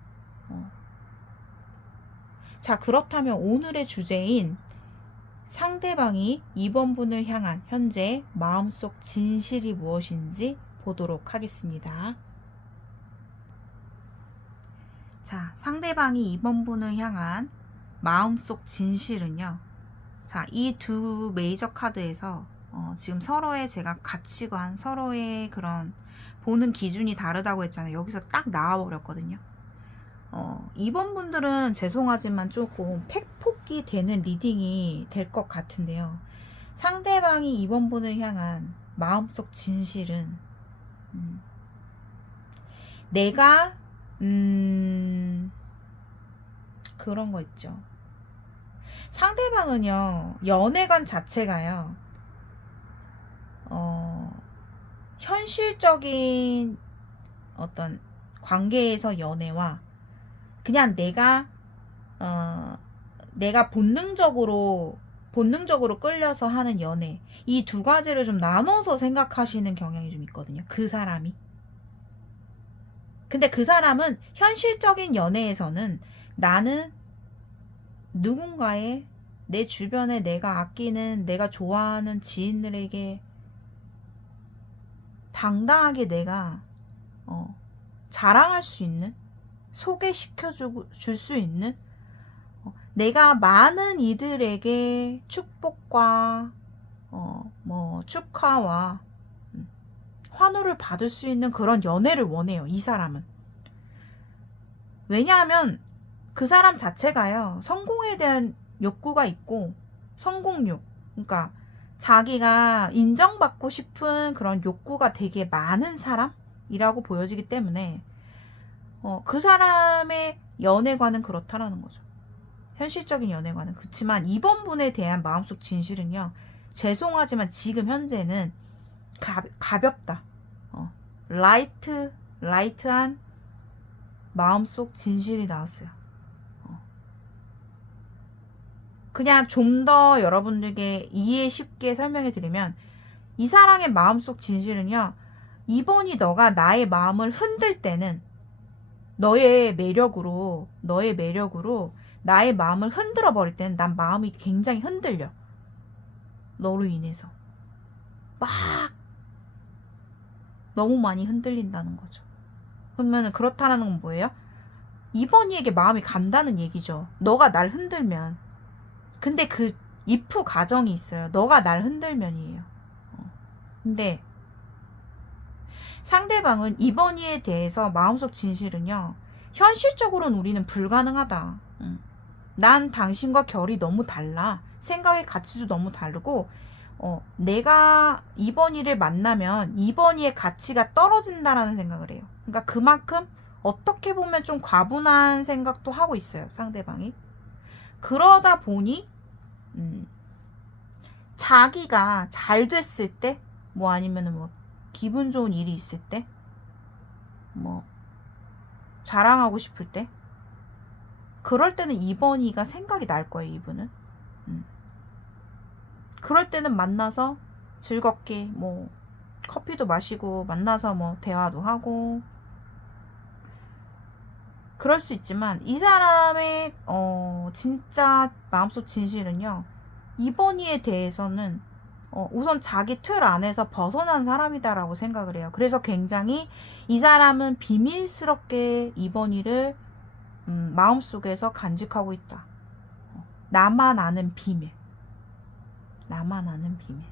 자, 그렇다면 오늘의 주제인 상대방이 이번 분을 향한 현재 마음속 진실이 무엇인지 보도록 하겠습니다. 자, 상대방이 이번 분을 향한 마음속 진실은요. 자, 이 두 메이저 카드에서 지금 서로의 제가 가치관, 서로의 그런 보는 기준이 다르다고 했잖아요. 여기서 딱 나와버렸거든요. 이번 분들은 죄송하지만 조금 팩폭이 되는 리딩이 될 것 같은데요. 상대방이 이번 분을 향한 마음속 진실은 내가 그런 거 있죠. 상대방은요, 연애관 자체가요, 현실적인 어떤 관계에서 연애와 그냥 내가 본능적으로 끌려서 하는 연애, 이 두 가지를 좀 나눠서 생각하시는 경향이 좀 있거든요. 그 사람이. 근데 그 사람은 현실적인 연애에서는 나는 누군가의 내 주변에 내가 아끼는, 내가 좋아하는 지인들에게 당당하게 내가 자랑할 수 있는, 소개시켜 줄 수 있는, 내가 많은 이들에게 축복과 축하와 환호를 받을 수 있는 그런 연애를 원해요. 이 사람은. 왜냐하면 그 사람 자체가요, 성공에 대한 욕구가 있고, 성공욕, 그러니까 자기가 인정받고 싶은 그런 욕구가 되게 많은 사람이라고 보여지기 때문에 그 사람의 연애관은 그렇다라는 거죠. 현실적인 연애관은. 그렇지만 이번 분에 대한 마음속 진실은요, 죄송하지만 지금 현재는 가볍다. 라이트한 마음속 진실이 나왔어요. 그냥 좀 더 여러분들께 이해 쉽게 설명해 드리면, 이 사랑의 마음속 진실은요, 이번이 너가 나의 마음을 흔들 때는 너의 매력으로 나의 마음을 흔들어 버릴 때는 난 마음이 굉장히 흔들려. 너로 인해서 막 너무 많이 흔들린다는 거죠. 그러면 그렇다는 건 뭐예요? 이번이에게 마음이 간다는 얘기죠. 너가 날 흔들면. 근데 그 if 가정이 있어요. 너가 날 흔들면이에요. 근데 상대방은 이번이에 대해서 마음속 진실은요, 현실적으로는 우리는 불가능하다. 난 당신과 결이 너무 달라. 생각의 가치도 너무 다르고, 내가 이번이를 만나면 이번이의 가치가 떨어진다라는 생각을 해요. 그러니까 그만큼 어떻게 보면 좀 과분한 생각도 하고 있어요, 상대방이. 그러다 보니 자기가 잘 됐을 때, 뭐 아니면은 뭐 기분 좋은 일이 있을 때, 뭐 자랑하고 싶을 때, 그럴 때는 이번이가 생각이 날 거예요. 이분은. 그럴 때는 만나서 즐겁게 뭐 커피도 마시고 만나서 뭐 대화도 하고 그럴 수 있지만, 이 사람의 진짜 마음속 진실은요, 이번이에 대해서는 우선 자기 틀 안에서 벗어난 사람이다라고 생각을 해요. 그래서 굉장히 이 사람은 비밀스럽게 이번이를 마음속에서 간직하고 있다. 나만 아는 비밀. 나만 아는 비밀.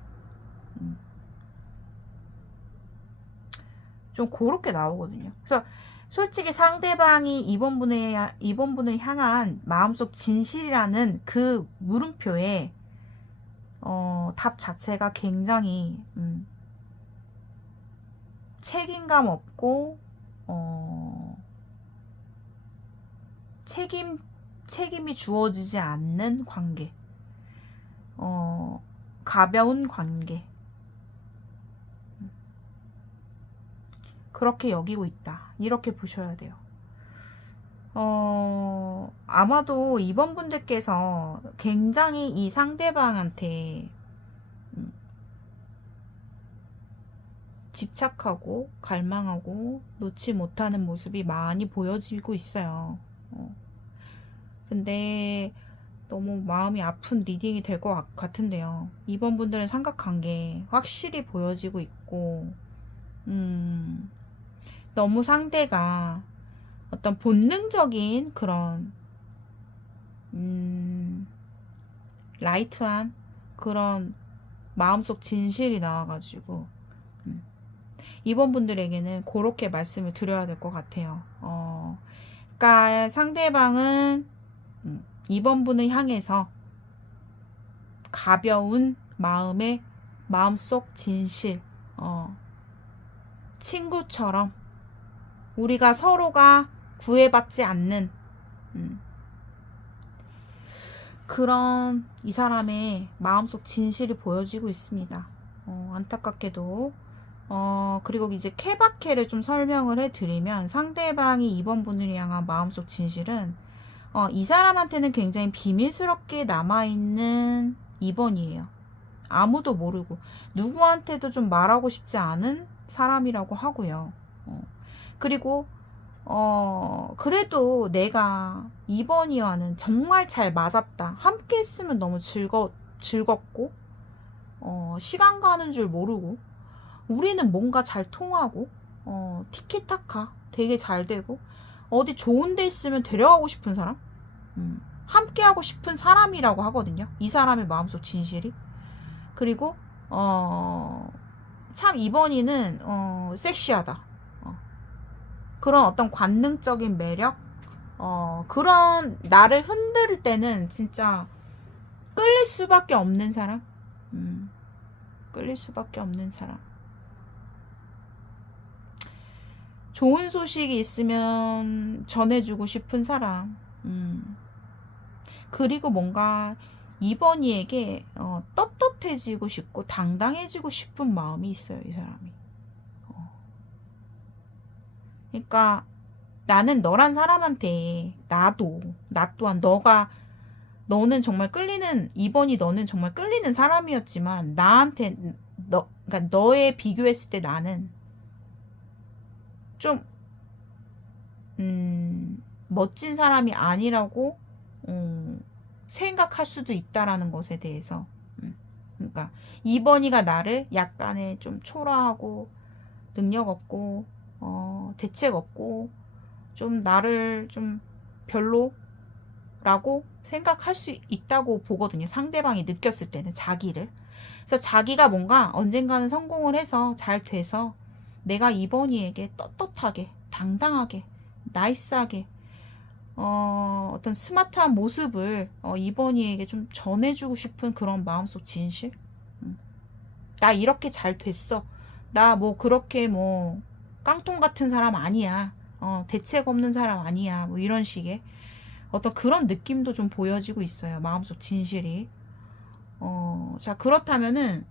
좀 그렇게 나오거든요. 그래서 솔직히 상대방이 이번 분을 향한 마음속 진실이라는 그 물음표에 답 자체가 굉장히 책임감 없고 책임 책임이 주어지지 않는 관계, 가벼운 관계, 그렇게 여기고 있다. 이렇게 보셔야 돼요. 아마도 이번 분들께서 굉장히 이 상대방한테 집착하고 갈망하고 놓지 못하는 모습이 많이 보여지고 있어요. 근데 너무 마음이 아픈 리딩이 될 것 같은데요. 이번 분들은 삼각관계 확실히 보여지고 있고, 너무 상대가 어떤 본능적인 그런 라이트한 그런 마음속 진실이 나와가지고 이번 분들에게는 그렇게 말씀을 드려야 될 것 같아요. 그러니까 상대방은 이번 분을 향해서 가벼운 마음의 마음속 진실, 친구처럼 우리가 서로가 구애받지 않는 그런 이 사람의 마음속 진실이 보여지고 있습니다. 안타깝게도 그리고 이제 케바케를 좀 설명을 해드리면 상대방이 이번 분을 향한 마음속 진실은 이 사람한테는 굉장히 비밀스럽게 남아있는 2번이에요. 아무도 모르고 누구한테도 좀 말하고 싶지 않은 사람이라고 하고요. 그리고 그래도 내가 2번이와는 정말 잘 맞았다. 함께 했으면 너무 즐겁고 시간 가는 줄 모르고 우리는 뭔가 잘 통하고 티키타카 되게 잘 되고 어디 좋은 데 있으면 데려가고 싶은 사람, 함께 하고 싶은 사람이라고 하거든요. 이 사람의 마음속 진실이. 그리고 참 2번이는 섹시하다. 그런 어떤 관능적인 매력, 그런 나를 흔들 때는 진짜 끌릴 수밖에 없는 사람, 끌릴 수밖에 없는 사람. 좋은 소식이 있으면 전해주고 싶은 사람. 그리고 뭔가 2번이에게 떳떳해지고 싶고 당당해지고 싶은 마음이 있어요, 이 사람이. 그러니까 나는 너란 사람한테 나 또한 너는 정말 끌리는 2번이 너는 정말 끌리는 사람이었지만 나한테 그러니까 너에 비교했을 때 나는 좀 멋진 사람이 아니라고 생각할 수도 있다라는 것에 대해서 그러니까 2번이가 나를 약간의 좀 초라하고 능력 없고 대책 없고 좀 나를 좀 별로라고 생각할 수 있다고 보거든요. 상대방이 느꼈을 때는 자기를. 그래서 자기가 뭔가 언젠가는 성공을 해서 잘 돼서 내가 2번이에게 떳떳하게 당당하게 나이스하게 어떤 스마트한 모습을 2번이에게 좀 전해주고 싶은 그런 마음속 진실. 나 이렇게 잘 됐어. 나 뭐 그렇게 뭐 깡통 같은 사람 아니야. 대책 없는 사람 아니야. 뭐 이런 식의 어떤 그런 느낌도 좀 보여지고 있어요. 마음속 진실이. 자, 그렇다면은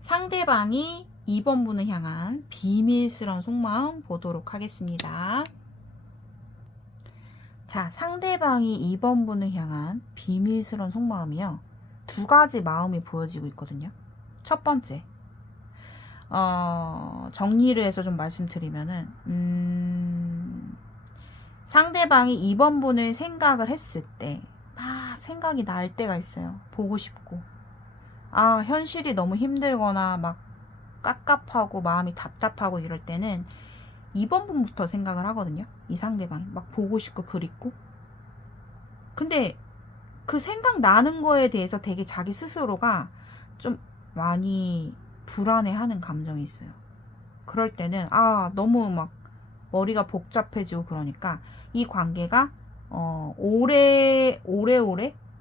상대방이 2번 분을 향한 비밀스러운 속마음 보도록 하겠습니다. 자, 상대방이 2번 분을 향한 비밀스러운 속마음이요. 두 가지 마음이 보여지고 있거든요. 첫 번째, 정리를 해서 좀 말씀드리면은, 상대방이 2번 분을 생각을 했을 때, 생각이 날 때가 있어요. 보고 싶고. 현실이 너무 힘들거나, 막, 깝깝하고, 마음이 답답하고 이럴 때는 2번 분부터 생각을 하거든요. 이 상대방이. 막 보고 싶고, 그립고. 근데, 그 생각나는 거에 대해서 되게 자기 스스로가 좀 많이 불안해하는 감정이 있어요. 그럴 때는 너무 막 머리가 복잡해지고 그러니까 이 관계가 오래오래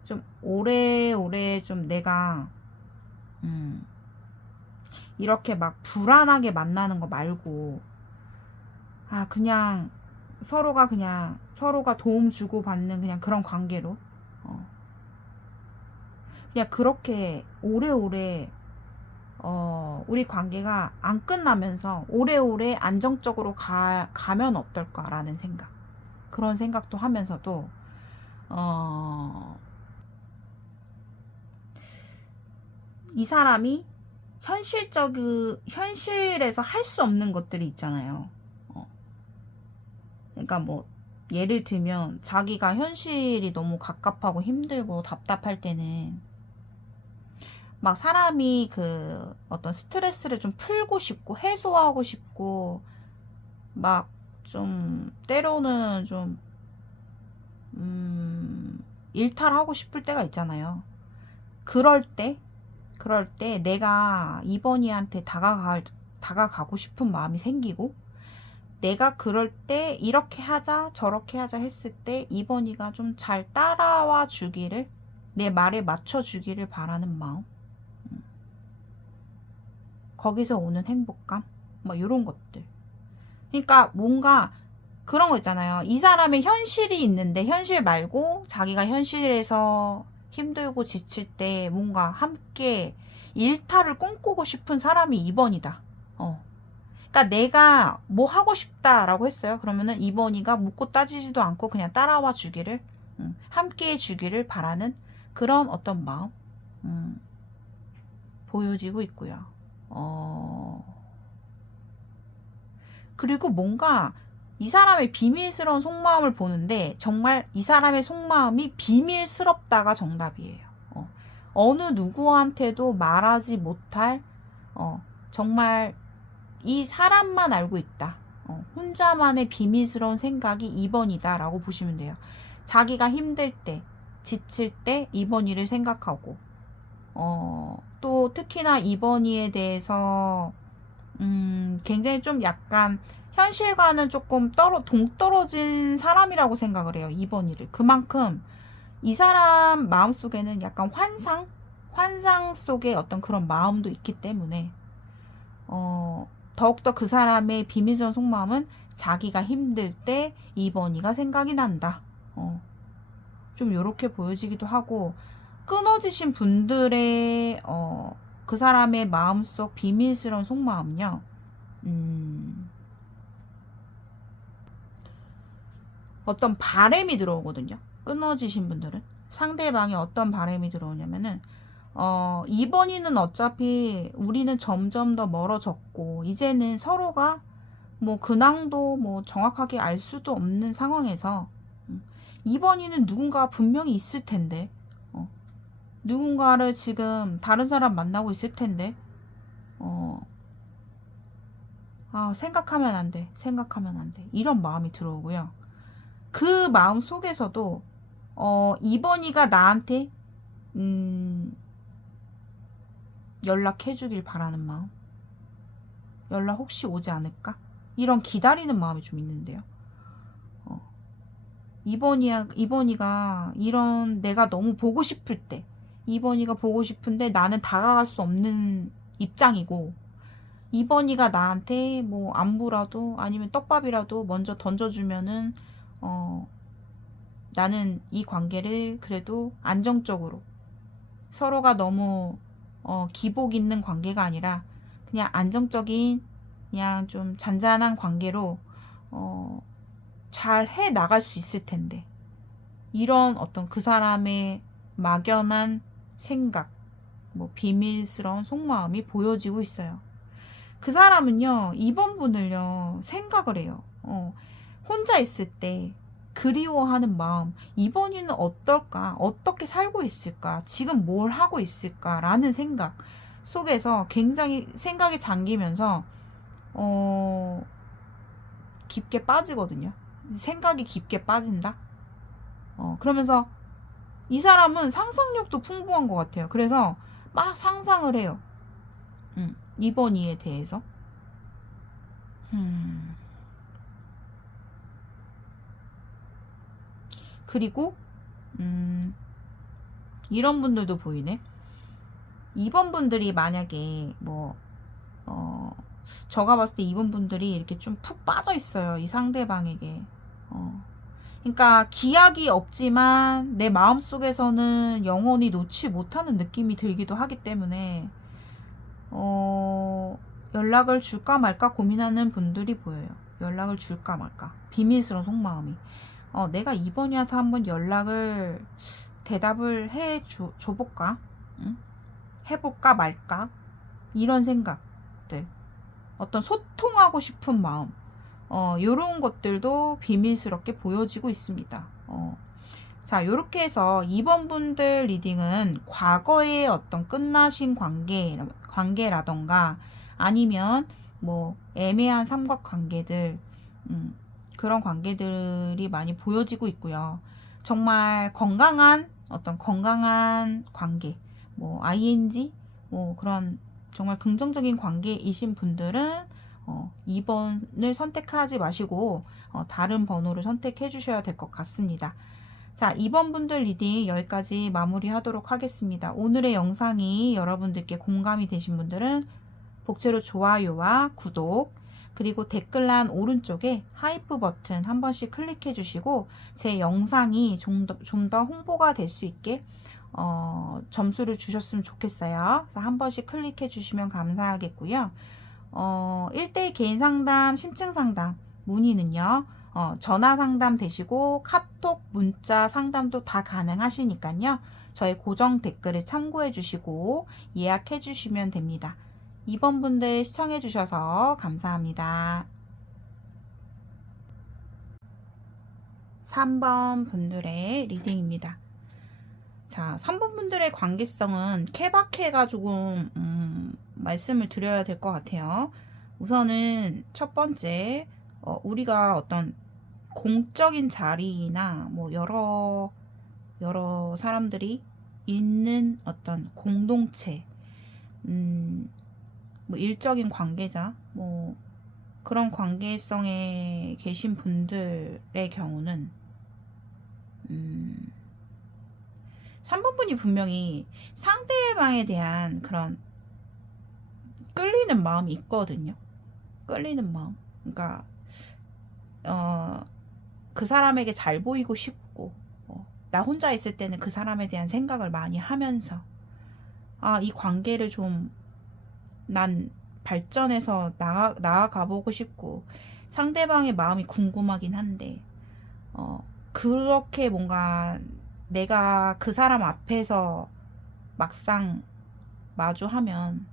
좀 내가 이렇게 막 불안하게 만나는 거 말고 그냥 서로가 그냥 서로가 도움 주고 받는 그냥 그런 관계로 그냥 그렇게 오래오래 우리 관계가 안 끝나면서 오래오래 안정적으로 가면 어떨까라는 생각. 그런 생각도 하면서도, 이 사람이 현실에서 할 수 없는 것들이 있잖아요. 그러니까 뭐, 예를 들면, 자기가 현실이 너무 갑갑하고 힘들고 답답할 때는, 막 사람이 그 어떤 스트레스를 좀 풀고 싶고 해소하고 싶고 막 좀 때로는 좀 일탈하고 싶을 때가 있잖아요. 그럴 때 내가 이번이한테 다가가고 싶은 마음이 생기고 내가 그럴 때 이렇게 하자 저렇게 하자 했을 때 이번이가 좀 잘 따라와 주기를 내 말에 맞춰 주기를 바라는 마음. 거기서 오는 행복감 뭐 이런 것들. 그러니까 뭔가 그런 거 있잖아요. 이 사람의 현실이 있는데 현실 말고 자기가 현실에서 힘들고 지칠 때 뭔가 함께 일탈을 꿈꾸고 싶은 사람이 2번이다. 그러니까 내가 뭐 하고 싶다라고 했어요. 그러면은 2번이가 묻고 따지지도 않고 그냥 따라와 주기를 함께 해 주기를 바라는 그런 어떤 마음 보여지고 있고요. 그리고 뭔가 이 사람의 비밀스러운 속마음을 보는데 정말 이 사람의 속마음이 비밀스럽다가 정답이에요. 어느 누구한테도 말하지 못할 정말 이 사람만 알고 있다. 혼자만의 비밀스러운 생각이 2번이다 라고 보시면 돼요. 자기가 힘들 때 지칠 때 2번이를 생각하고 또 특히나 2번이에 대해서 굉장히 좀 약간 현실과는 조금 동떨어진 사람이라고 생각을 해요. 2번이를. 그만큼 이 사람 마음속에는 약간 환상 속의 어떤 그런 마음도 있기 때문에 더욱더 그 사람의 비밀스러운 속마음은 자기가 힘들 때 2번이가 생각이 난다. 좀 이렇게 보여지기도 하고 끊어지신 분들의 그 사람의 마음속 비밀스러운 속마음은요. 어떤 바램이 들어오거든요. 끊어지신 분들은 상대방이 어떤 바램이 들어오냐면은 2번이는 어차피 우리는 점점 더 멀어졌고 이제는 서로가 뭐 근황도 뭐 정확하게 알 수도 없는 상황에서 2번이는 누군가 분명히 있을 텐데 누군가를 지금 다른 사람 만나고 있을 텐데 생각하면 안 돼. 이런 마음이 들어오고요. 그 마음 속에서도 2번이가 나한테 연락해 주길 바라는 마음. 연락 혹시 오지 않을까? 이런 기다리는 마음이 좀 있는데요. 2번이가 이런 내가 너무 보고 싶을 때 2번이가 보고 싶은데 나는 다가갈 수 없는 입장이고 2번이가 나한테 뭐 안부라도 아니면 떡밥이라도 먼저 던져주면은 나는 이 관계를 그래도 안정적으로 서로가 너무 기복 있는 관계가 아니라 그냥 안정적인 그냥 좀 잔잔한 관계로 잘 해 나갈 수 있을 텐데 이런 어떤 그 사람의 막연한 생각 뭐 비밀스러운 속마음이 보여지고 있어요. 그 사람은요 2번 분을요 생각을 해요. 혼자 있을 때 그리워하는 마음 2번이는 어떨까 어떻게 살고 있을까 지금 뭘 하고 있을까라는 생각 속에서 굉장히 생각이 잠기면서 깊게 빠지거든요. 생각이 깊게 빠진다. 그러면서 이 사람은 상상력도 풍부한 것 같아요. 그래서 막 상상을 해요. 2번이에 대해서. 그리고 이런 분들도 보이네. 2번 분들이 만약에 뭐 제가 봤을 때 2번 분들이 이렇게 좀 푹 빠져 있어요. 이 상대방에게. 그러니까 기약이 없지만 내 마음속에서는 영원히 놓지 못하는 느낌이 들기도 하기 때문에 연락을 줄까 말까 고민하는 분들이 보여요. 연락을 줄까 말까. 비밀스러운 속마음이. 내가 이번이 와서 한번 연락을 대답을 줘볼까? 응? 해볼까 말까? 이런 생각들. 어떤 소통하고 싶은 마음. 요런 것들도 비밀스럽게 보여지고 있습니다. 자, 요렇게 해서 2번 분들 리딩은 과거의 어떤 끝나신 관계라던가 아니면 뭐 애매한 삼각관계들, 그런 관계들이 많이 보여지고 있고요. 정말 건강한 어떤 건강한 관계, 뭐 ING, 뭐 그런 정말 긍정적인 관계이신 분들은 2번을 선택하지 마시고 다른 번호를 선택해 주셔야 될 것 같습니다. 자, 2번 분들 리딩 여기까지 마무리 하도록 하겠습니다. 오늘의 영상이 여러분들께 공감이 되신 분들은 복제로 좋아요와 구독, 그리고 댓글란 오른쪽에 하이프 버튼 한 번씩 클릭해 주시고 제 영상이 좀 더 홍보가 될 수 있게 점수를 주셨으면 좋겠어요. 그래서 한 번씩 클릭해 주시면 감사하겠고요. 1대1 개인 상담, 심층 상담 문의는요. 전화 상담 되시고 카톡, 문자 상담도 다 가능하시니까요. 저의 고정 댓글을 참고해 주시고 예약해 주시면 됩니다. 2번 분들 시청해 주셔서 감사합니다. 3번 분들의 리딩입니다. 자, 3번 분들의 관계성은 케바케가 조금 말씀을 드려야 될 것 같아요. 우선은 첫 번째, 우리가 어떤 공적인 자리나 뭐 여러 사람들이 있는 어떤 공동체, 뭐 일적인 관계자, 뭐 그런 관계성에 계신 분들의 경우는 3번 분이 분명히 상대방에 대한 그런 끌리는 마음이 있거든요. 끌리는 마음. 그러니까 그 사람에게 잘 보이고 싶고 나 혼자 있을 때는 그 사람에 대한 생각을 많이 하면서 이 관계를 좀 난 발전해서 나아가 보고 싶고 상대방의 마음이 궁금하긴 한데 그렇게 뭔가 내가 그 사람 앞에서 막상 마주하면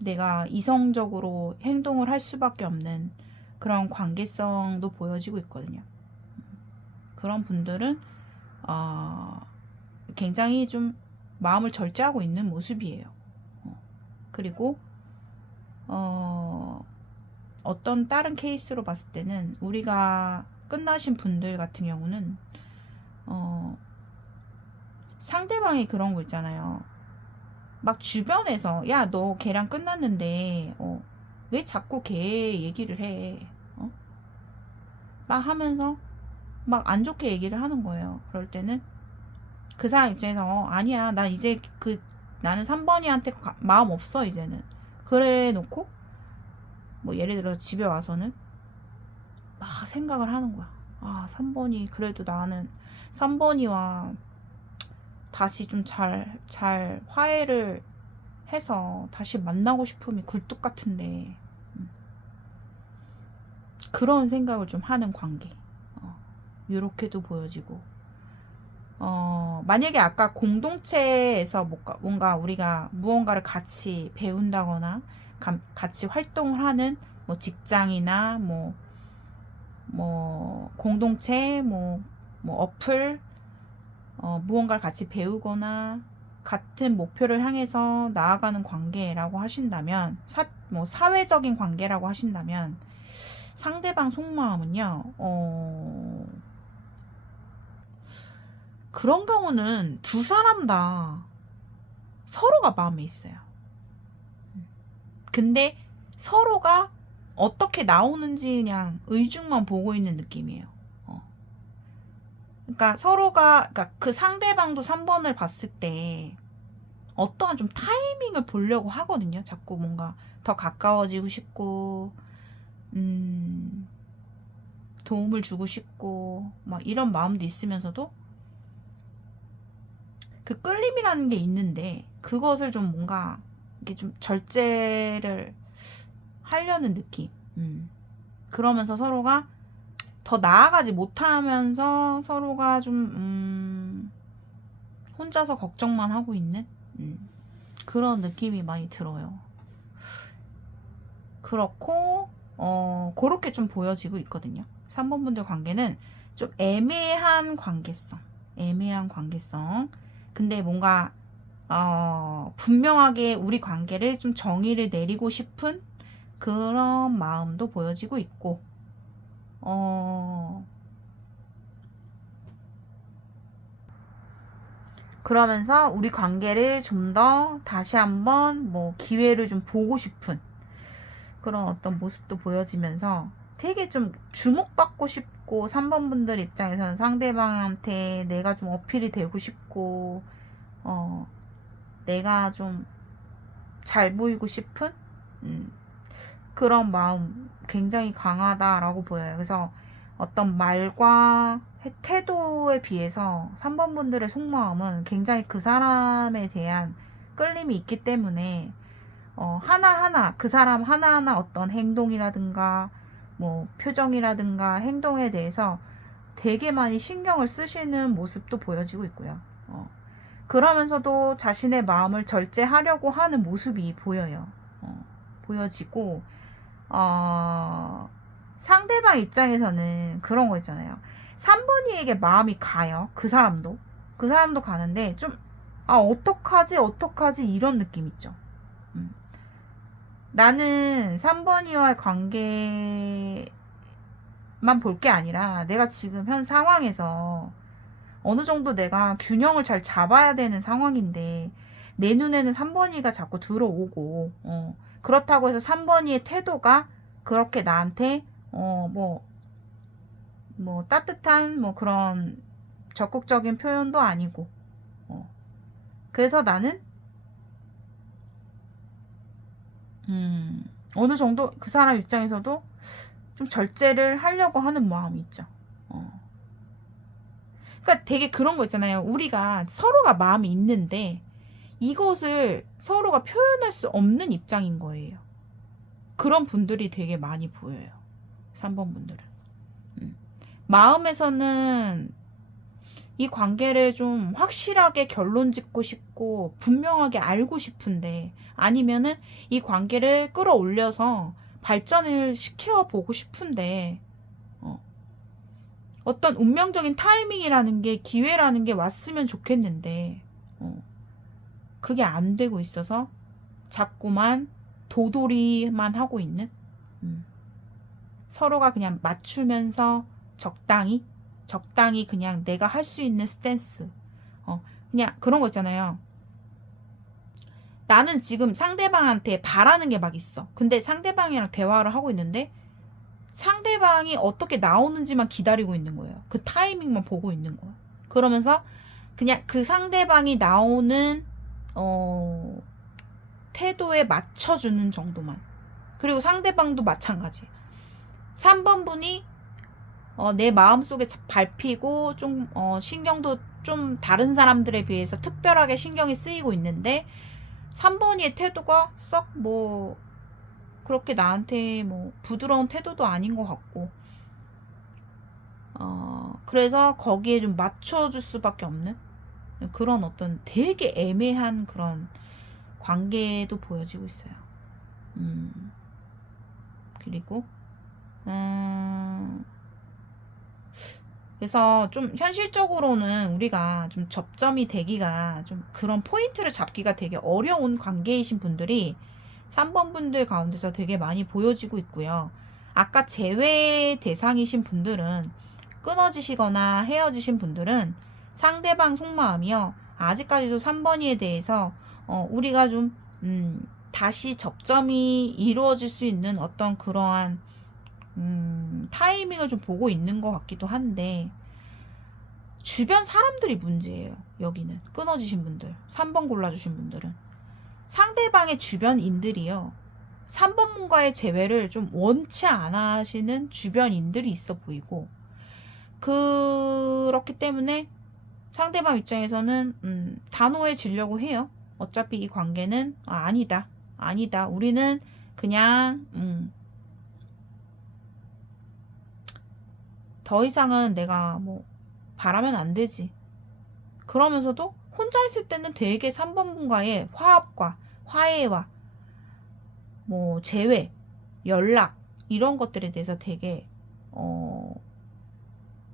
내가 이성적으로 행동을 할 수밖에 없는 그런 관계성도 보여지고 있거든요. 그런 분들은 굉장히 좀 마음을 절제하고 있는 모습이에요. 그리고 어떤 다른 케이스로 봤을 때는 우리가 끝나신 분들 같은 경우는 상대방이 그런 거 있잖아요. 막 주변에서 야, 너 걔랑 끝났는데 왜 자꾸 걔 얘기를 해? 막 하면서 막 안 좋게 얘기를 하는 거예요. 그럴 때는 그 사람 입장에서 아니야, 나 이제 나는 3번이한테 마음 없어 이제는. 그래 놓고 뭐 예를 들어 집에 와서는 막 생각을 하는 거야. 3번이 그래도 나는 3번이와 다시 좀 잘 화해를 해서 다시 만나고 싶음이 굴뚝 같은데 그런 생각을 좀 하는 관계. 요렇게도 보여지고 만약에 아까 공동체에서 뭔가 우리가 무언가를 같이 배운다거나 같이 활동을 하는 뭐 직장이나 뭐 공동체 뭐 어플 무언가를 같이 배우거나 같은 목표를 향해서 나아가는 관계라고 하신다면 사회적인 관계라고 하신다면 상대방 속마음은요 그런 경우는 두 사람 다 서로가 마음에 있어요. 근데 서로가 어떻게 나오는지 그냥 의중만 보고 있는 느낌이에요. 그러니까 그러니까 그 상대방도 3번을 봤을 때 어떠한 좀 타이밍을 보려고 하거든요. 자꾸 뭔가 더 가까워지고 싶고, 도움을 주고 싶고 막 이런 마음도 있으면서도 그 끌림이라는 게 있는데 그것을 좀 뭔가 이게 좀 절제를 하려는 느낌. 그러면서 서로가 더 나아가지 못하면서 서로가 좀 혼자서 걱정만 하고 있는 그런 느낌이 많이 들어요. 그렇고 그렇게 좀 보여지고 있거든요. 3번 분들 관계는 좀 애매한 관계성. 근데 뭔가 분명하게 우리 관계를 좀 정의를 내리고 싶은 그런 마음도 보여지고 있고 그러면서 우리 관계를 좀 더 다시 한번 뭐 기회를 좀 보고 싶은 그런 어떤 모습도 보여지면서 되게 좀 주목받고 싶고 3번 분들 입장에서는 상대방한테 내가 좀 어필이 되고 싶고 내가 좀 잘 보이고 싶은 그런 마음 굉장히 강하다라고 보여요. 그래서 어떤 말과 태도에 비해서 3번 분들의 속마음은 굉장히 그 사람에 대한 끌림이 있기 때문에 하나하나 그 사람 하나하나 어떤 행동이라든가 뭐 표정이라든가 행동에 대해서 되게 많이 신경을 쓰시는 모습도 보여지고 있고요. 그러면서도 자신의 마음을 절제하려고 하는 모습이 보여요. 보여지고 상대방 입장에서는 그런 거 있잖아요. 3번이에게 마음이 가요. 그 사람도 가는데 좀 어떡하지 이런 느낌 있죠. 나는 3번이와의 관계만 볼 게 아니라 내가 지금 현 상황에서 어느 정도 내가 균형을 잘 잡아야 되는 상황인데 내 눈에는 3번이가 자꾸 들어오고 그렇다고 해서 3번이의 태도가 그렇게 나한테 뭐 따뜻한 뭐 그런 적극적인 표현도 아니고 그래서 나는 어느 정도 그 사람 입장에서도 좀 절제를 하려고 하는 마음이 있죠. 그러니까 되게 그런 거 있잖아요. 우리가 서로가 마음이 있는데 이것을 서로가 표현할 수 없는 입장인 거예요. 그런 분들이 되게 많이 보여요. 3번 분들은. 마음에서는 이 관계를 좀 확실하게 결론 짓고 싶고 분명하게 알고 싶은데 아니면은 이 관계를 끌어올려서 발전을 시켜보고 싶은데 어떤 운명적인 타이밍이라는 게 기회라는 게 왔으면 좋겠는데 그게 안 되고 있어서 자꾸만 도돌이만 하고 있는 서로가 그냥 맞추면서 적당히 그냥 내가 할 수 있는 스탠스 그냥 그런 거 있잖아요. 나는 지금 상대방한테 바라는 게 막 있어. 근데 상대방이랑 대화를 하고 있는데 상대방이 어떻게 나오는지만 기다리고 있는 거예요. 그 타이밍만 보고 있는 거예요. 그러면서 그냥 그 상대방이 나오는 태도에 맞춰주는 정도만. 그리고 상대방도 마찬가지. 3번 분이 내 마음속에 밟히고 좀 신경도 좀 다른 사람들에 비해서 특별하게 신경이 쓰이고 있는데 3번이의 태도가 썩 뭐 그렇게 나한테 뭐 부드러운 태도도 아닌 것 같고 그래서 거기에 좀 맞춰줄 수밖에 없는 그런 어떤 되게 애매한 그런 관계도 보여지고 있어요. 그리고 그래서 좀 현실적으로는 우리가 좀 접점이 되기가 좀 그런 포인트를 잡기가 되게 어려운 관계이신 분들이 3번 분들 가운데서 되게 많이 보여지고 있고요. 아까 제외 대상이신 분들은 끊어지시거나 헤어지신 분들은 상대방 속마음이요. 아직까지도 3번이에 대해서 우리가 좀 다시 접점이 이루어질 수 있는 어떤 그러한 타이밍을 좀 보고 있는 것 같기도 한데 주변 사람들이 문제예요. 여기는 끊어지신 분들 3번 골라주신 분들은 상대방의 주변인들이요 3번 문과의 재회를 좀 원치 않아 하시는 주변인들이 있어 보이고, 그렇기 때문에 상대방 입장에서는 단호해지려고 해요. 어차피 이 관계는 아니다. 아니다. 우리는 그냥 더 이상은 내가 뭐 바라면 안 되지. 그러면서도 혼자 있을 때는 되게 3번 분과의 화합과 화해와 뭐 재회, 연락 이런 것들에 대해서 되게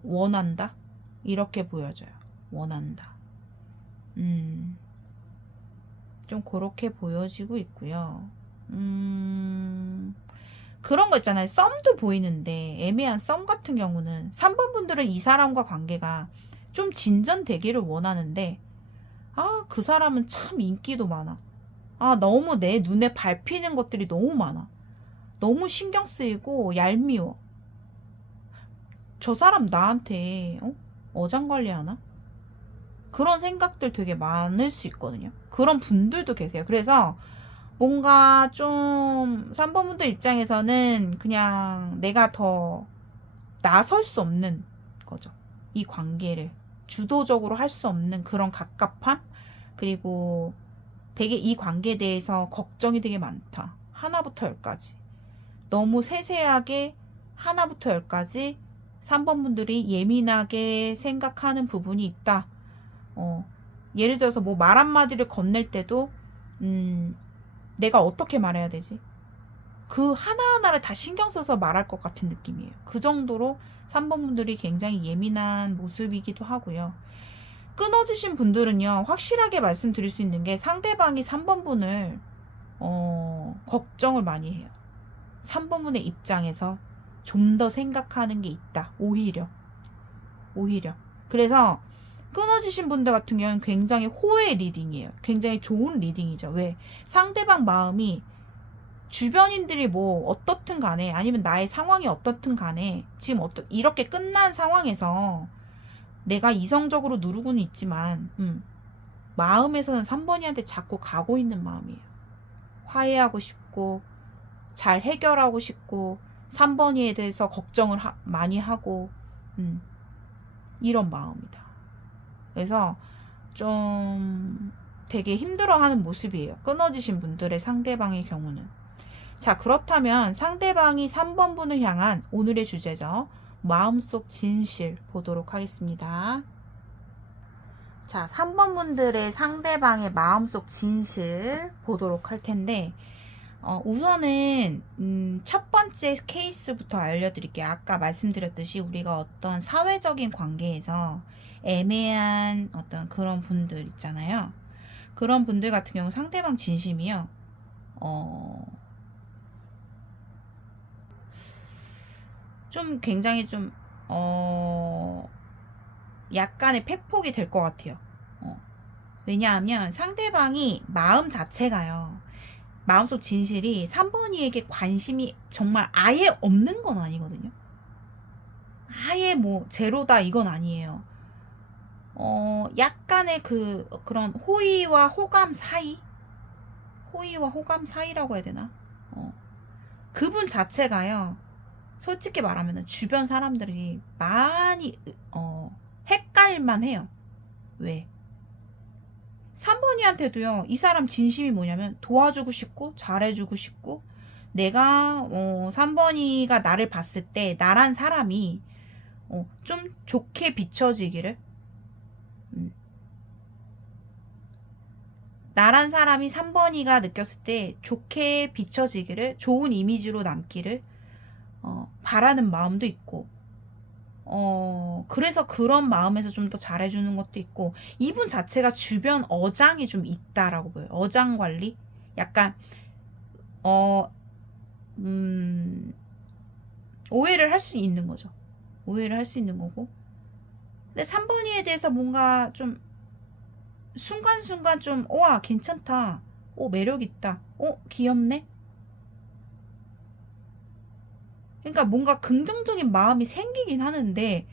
원한다. 이렇게 보여져요. 원한다. 좀 그렇게 보여지고 있고요. 그런 거 있잖아요. 썸도 보이는데 애매한 썸 같은 경우는 3번 분들은 이 사람과 관계가 좀 진전되기를 원하는데 그 사람은 참 인기도 많아. 너무 내 눈에 밟히는 것들이 너무 많아. 너무 신경 쓰이고 얄미워. 저 사람 나한테 어장관리하나? 그런 생각들 되게 많을 수 있거든요. 그런 분들도 계세요. 그래서 뭔가 좀 3번 분들 입장에서는 그냥 내가 더 나설 수 없는 거죠. 이 관계를 주도적으로 할 수 없는 그런 갑갑함, 그리고 되게 이 관계에 대해서 걱정이 되게 많다. 하나부터 열까지 너무 세세하게 하나부터 열까지 3번 분들이 예민하게 생각하는 부분이 있다. 예를 들어서 뭐 말 한마디를 건넬 때도 내가 어떻게 말해야 되지? 그 하나하나를 다 신경 써서 말할 것 같은 느낌이에요. 그 정도로 3번 분들이 굉장히 예민한 모습이기도 하고요. 끊어지신 분들은요, 확실하게 말씀드릴 수 있는 게 상대방이 3번 분을 걱정을 많이 해요. 3번 분의 입장에서 좀 더 생각하는 게 있다. 오히려. 그래서 끊어지신 분들 같은 경우는 굉장히 호의 리딩이에요. 굉장히 좋은 리딩이죠. 왜? 상대방 마음이 주변인들이 뭐 어떻든 간에 아니면 나의 상황이 어떻든 간에 지금 이렇게 끝난 상황에서 내가 이성적으로 누르고는 있지만 마음에서는 3번이한테 자꾸 가고 있는 마음이에요. 화해하고 싶고 잘 해결하고 싶고 3번이에 대해서 걱정을 많이 하고 이런 마음이다. 그래서 좀 되게 힘들어하는 모습이에요. 끊어지신 분들의 상대방의 경우는. 자, 그렇다면 상대방이 3번 분을 향한 오늘의 주제죠. 마음속 진실 보도록 하겠습니다. 자, 3번 분들의 상대방의 마음속 진실 보도록 할 텐데 우선은 첫 번째 케이스부터 알려드릴게요. 아까 말씀드렸듯이 우리가 어떤 사회적인 관계에서 애매한 어떤 그런 분들 있잖아요. 그런 분들 같은 경우 상대방 진심이요. 좀 굉장히 좀 약간의 팩폭이 될 것 같아요. 왜냐하면 상대방이 마음 자체가요. 마음속 진실이 3번이에게 관심이 정말 아예 없는 건 아니거든요. 아예 뭐 제로다 이건 아니에요. 약간의 그런 호의와 호감 사이라고 해야 되나? 그분 자체가요. 솔직히 말하면 주변 사람들이 많이 헷갈만 해요. 왜? 3번이한테도요. 이 사람 진심이 뭐냐면 도와주고 싶고 잘해주고 싶고 내가 3번이가 나를 봤을 때 나란 사람이 좀 좋게 비춰지기를 나란 사람이 3번이가 느꼈을 때 좋게 비춰지기를 좋은 이미지로 남기를 바라는 마음도 있고 그래서 그런 마음에서 좀 더 잘해주는 것도 있고 이분 자체가 주변 어장이 좀 있다라고 보여요. 어장 관리? 약간 오해를 할 수 있는 거죠. 오해를 할 수 있는 거고 근데 3번이에 대해서 뭔가 좀 순간순간 좀 와 괜찮다 매력있다 귀엽네 그러니까 뭔가 긍정적인 마음이 생기긴 하는데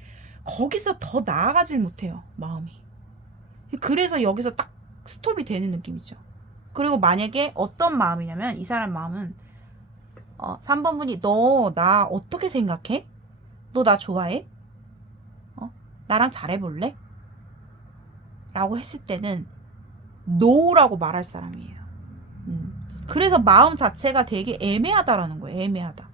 거기서 더 나아가질 못해요. 마음이. 그래서 여기서 딱 스톱이 되는 느낌이죠. 그리고 만약에 어떤 마음이냐면 이 사람 마음은 3번 분이 너 나 어떻게 생각해? 너 나 좋아해? 나랑 잘해볼래? 라고 했을 때는 노라고 말할 사람이에요. 그래서 마음 자체가 되게 애매하다라는 거예요. 애매하다.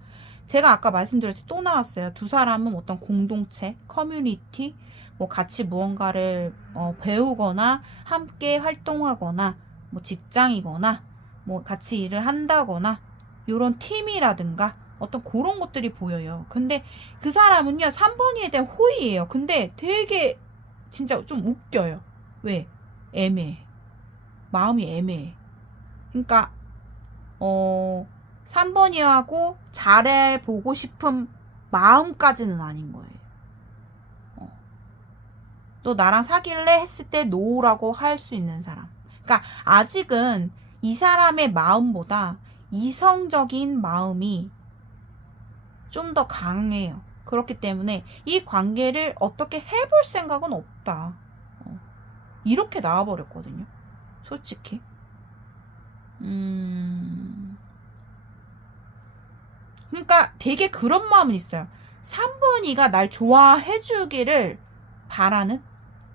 제가 아까 말씀드렸듯이 또 나왔어요. 두 사람은 어떤 공동체, 커뮤니티, 뭐 같이 무언가를 배우거나 함께 활동하거나 뭐 직장이거나 뭐 같이 일을 한다거나 요런 팀이라든가 어떤 그런 것들이 보여요. 근데 그 사람은요 3번이에 대한 호의예요. 근데 되게 진짜 좀 웃겨요. 왜? 애매해. 마음이 애매해. 그러니까 3번이하고 잘해보고 싶은 마음까지는 아닌 거예요. 또 나랑 사귈래? 했을 때 노라고 할 수 있는 사람. 그러니까 아직은 이 사람의 마음보다 이성적인 마음이 좀 더 강해요. 그렇기 때문에 이 관계를 어떻게 해볼 생각은 없다. 이렇게 나와버렸거든요. 솔직히. 그러니까 되게 그런 마음은 있어요. 3번이가 날 좋아해주기를 바라는?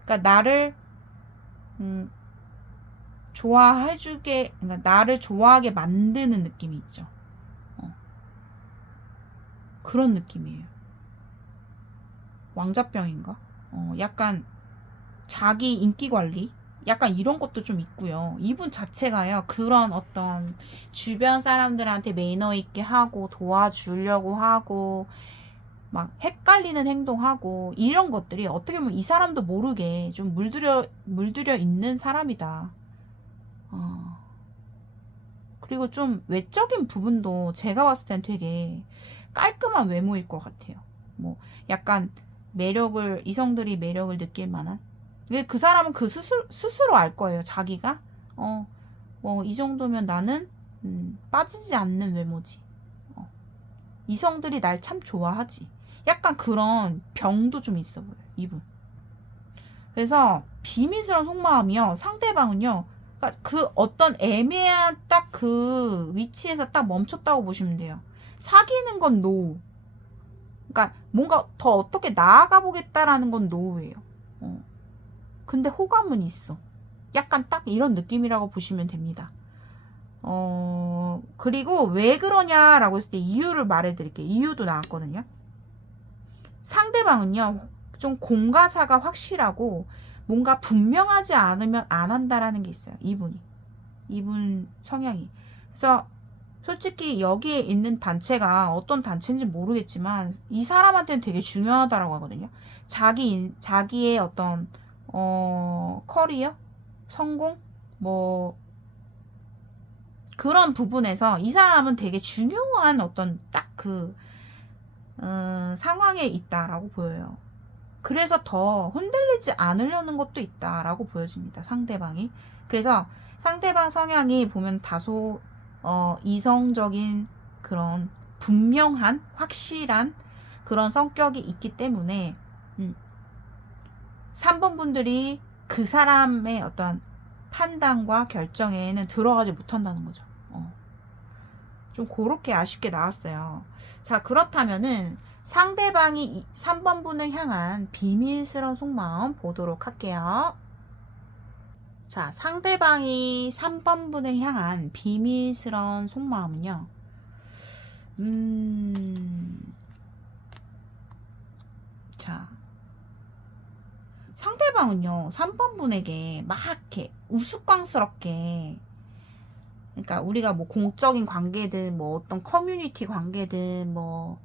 그러니까 나를 좋아해주게, 그러니까 나를 좋아하게 만드는 느낌이 있죠. 그런 느낌이에요. 왕자병인가? 약간 자기 인기 관리? 약간 이런 것도 좀 있고요. 이분 자체가요. 그런 어떤 주변 사람들한테 매너 있게 하고 도와주려고 하고 막 헷갈리는 행동하고 이런 것들이 어떻게 보면 이 사람도 모르게 좀 물들여 있는 사람이다. 그리고 좀 외적인 부분도 제가 봤을 땐 되게 깔끔한 외모일 것 같아요. 뭐 약간 매력을 이성들이 매력을 느낄 만한. 그 사람은 그 스스로 알 거예요. 자기가 뭐 이 정도면 나는 빠지지 않는 외모지. 이성들이 날 참 좋아하지. 약간 그런 병도 좀 있어 보여요. 이분. 그래서 비밀스러운 속마음이요. 상대방은요. 그러니까 그 어떤 애매한 딱 그 위치에서 딱 멈췄다고 보시면 돼요. 사귀는 건 노우. 그러니까 뭔가 더 어떻게 나아가 보겠다라는 건 노우예요. 근데 호감은 있어. 약간 딱 이런 느낌이라고 보시면 됩니다. 그리고 왜 그러냐라고 했을 때 이유를 말해 드릴게요. 이유도 나왔거든요. 상대방은요, 좀 공과사가 확실하고 뭔가 분명하지 않으면 안 한다라는 게 있어요. 이분 성향이. 그래서 솔직히 여기에 있는 단체가 어떤 단체인지 모르겠지만 이 사람한테는 되게 중요하다라고 하거든요. 자기의 어떤 커리어, 성공, 뭐 그런 부분에서 이 사람은 되게 중요한 어떤 딱 그 상황에 있다라고 보여요. 그래서 더 흔들리지 않으려는 것도 있다라고 보여집니다. 상대방이. 그래서 상대방 성향이 보면 다소 이성적인 그런 분명한 확실한 그런 성격이 있기 때문에 3번 분들이 그 사람의 어떤 판단과 결정에는 들어가지 못한다는 거죠. 좀 그렇게 아쉽게 나왔어요. 자, 그렇다면은 상대방이 3번 분을 향한 비밀스러운 속마음 보도록 할게요. 자, 상대방이 3번 분을 향한 비밀스러운 속마음은요. 자, 상대방은요, 3번 분에게 막 이렇게 우스꽝스럽게, 그러니까 우리가 뭐 공적인 관계든 뭐 어떤 커뮤니티 관계든 뭐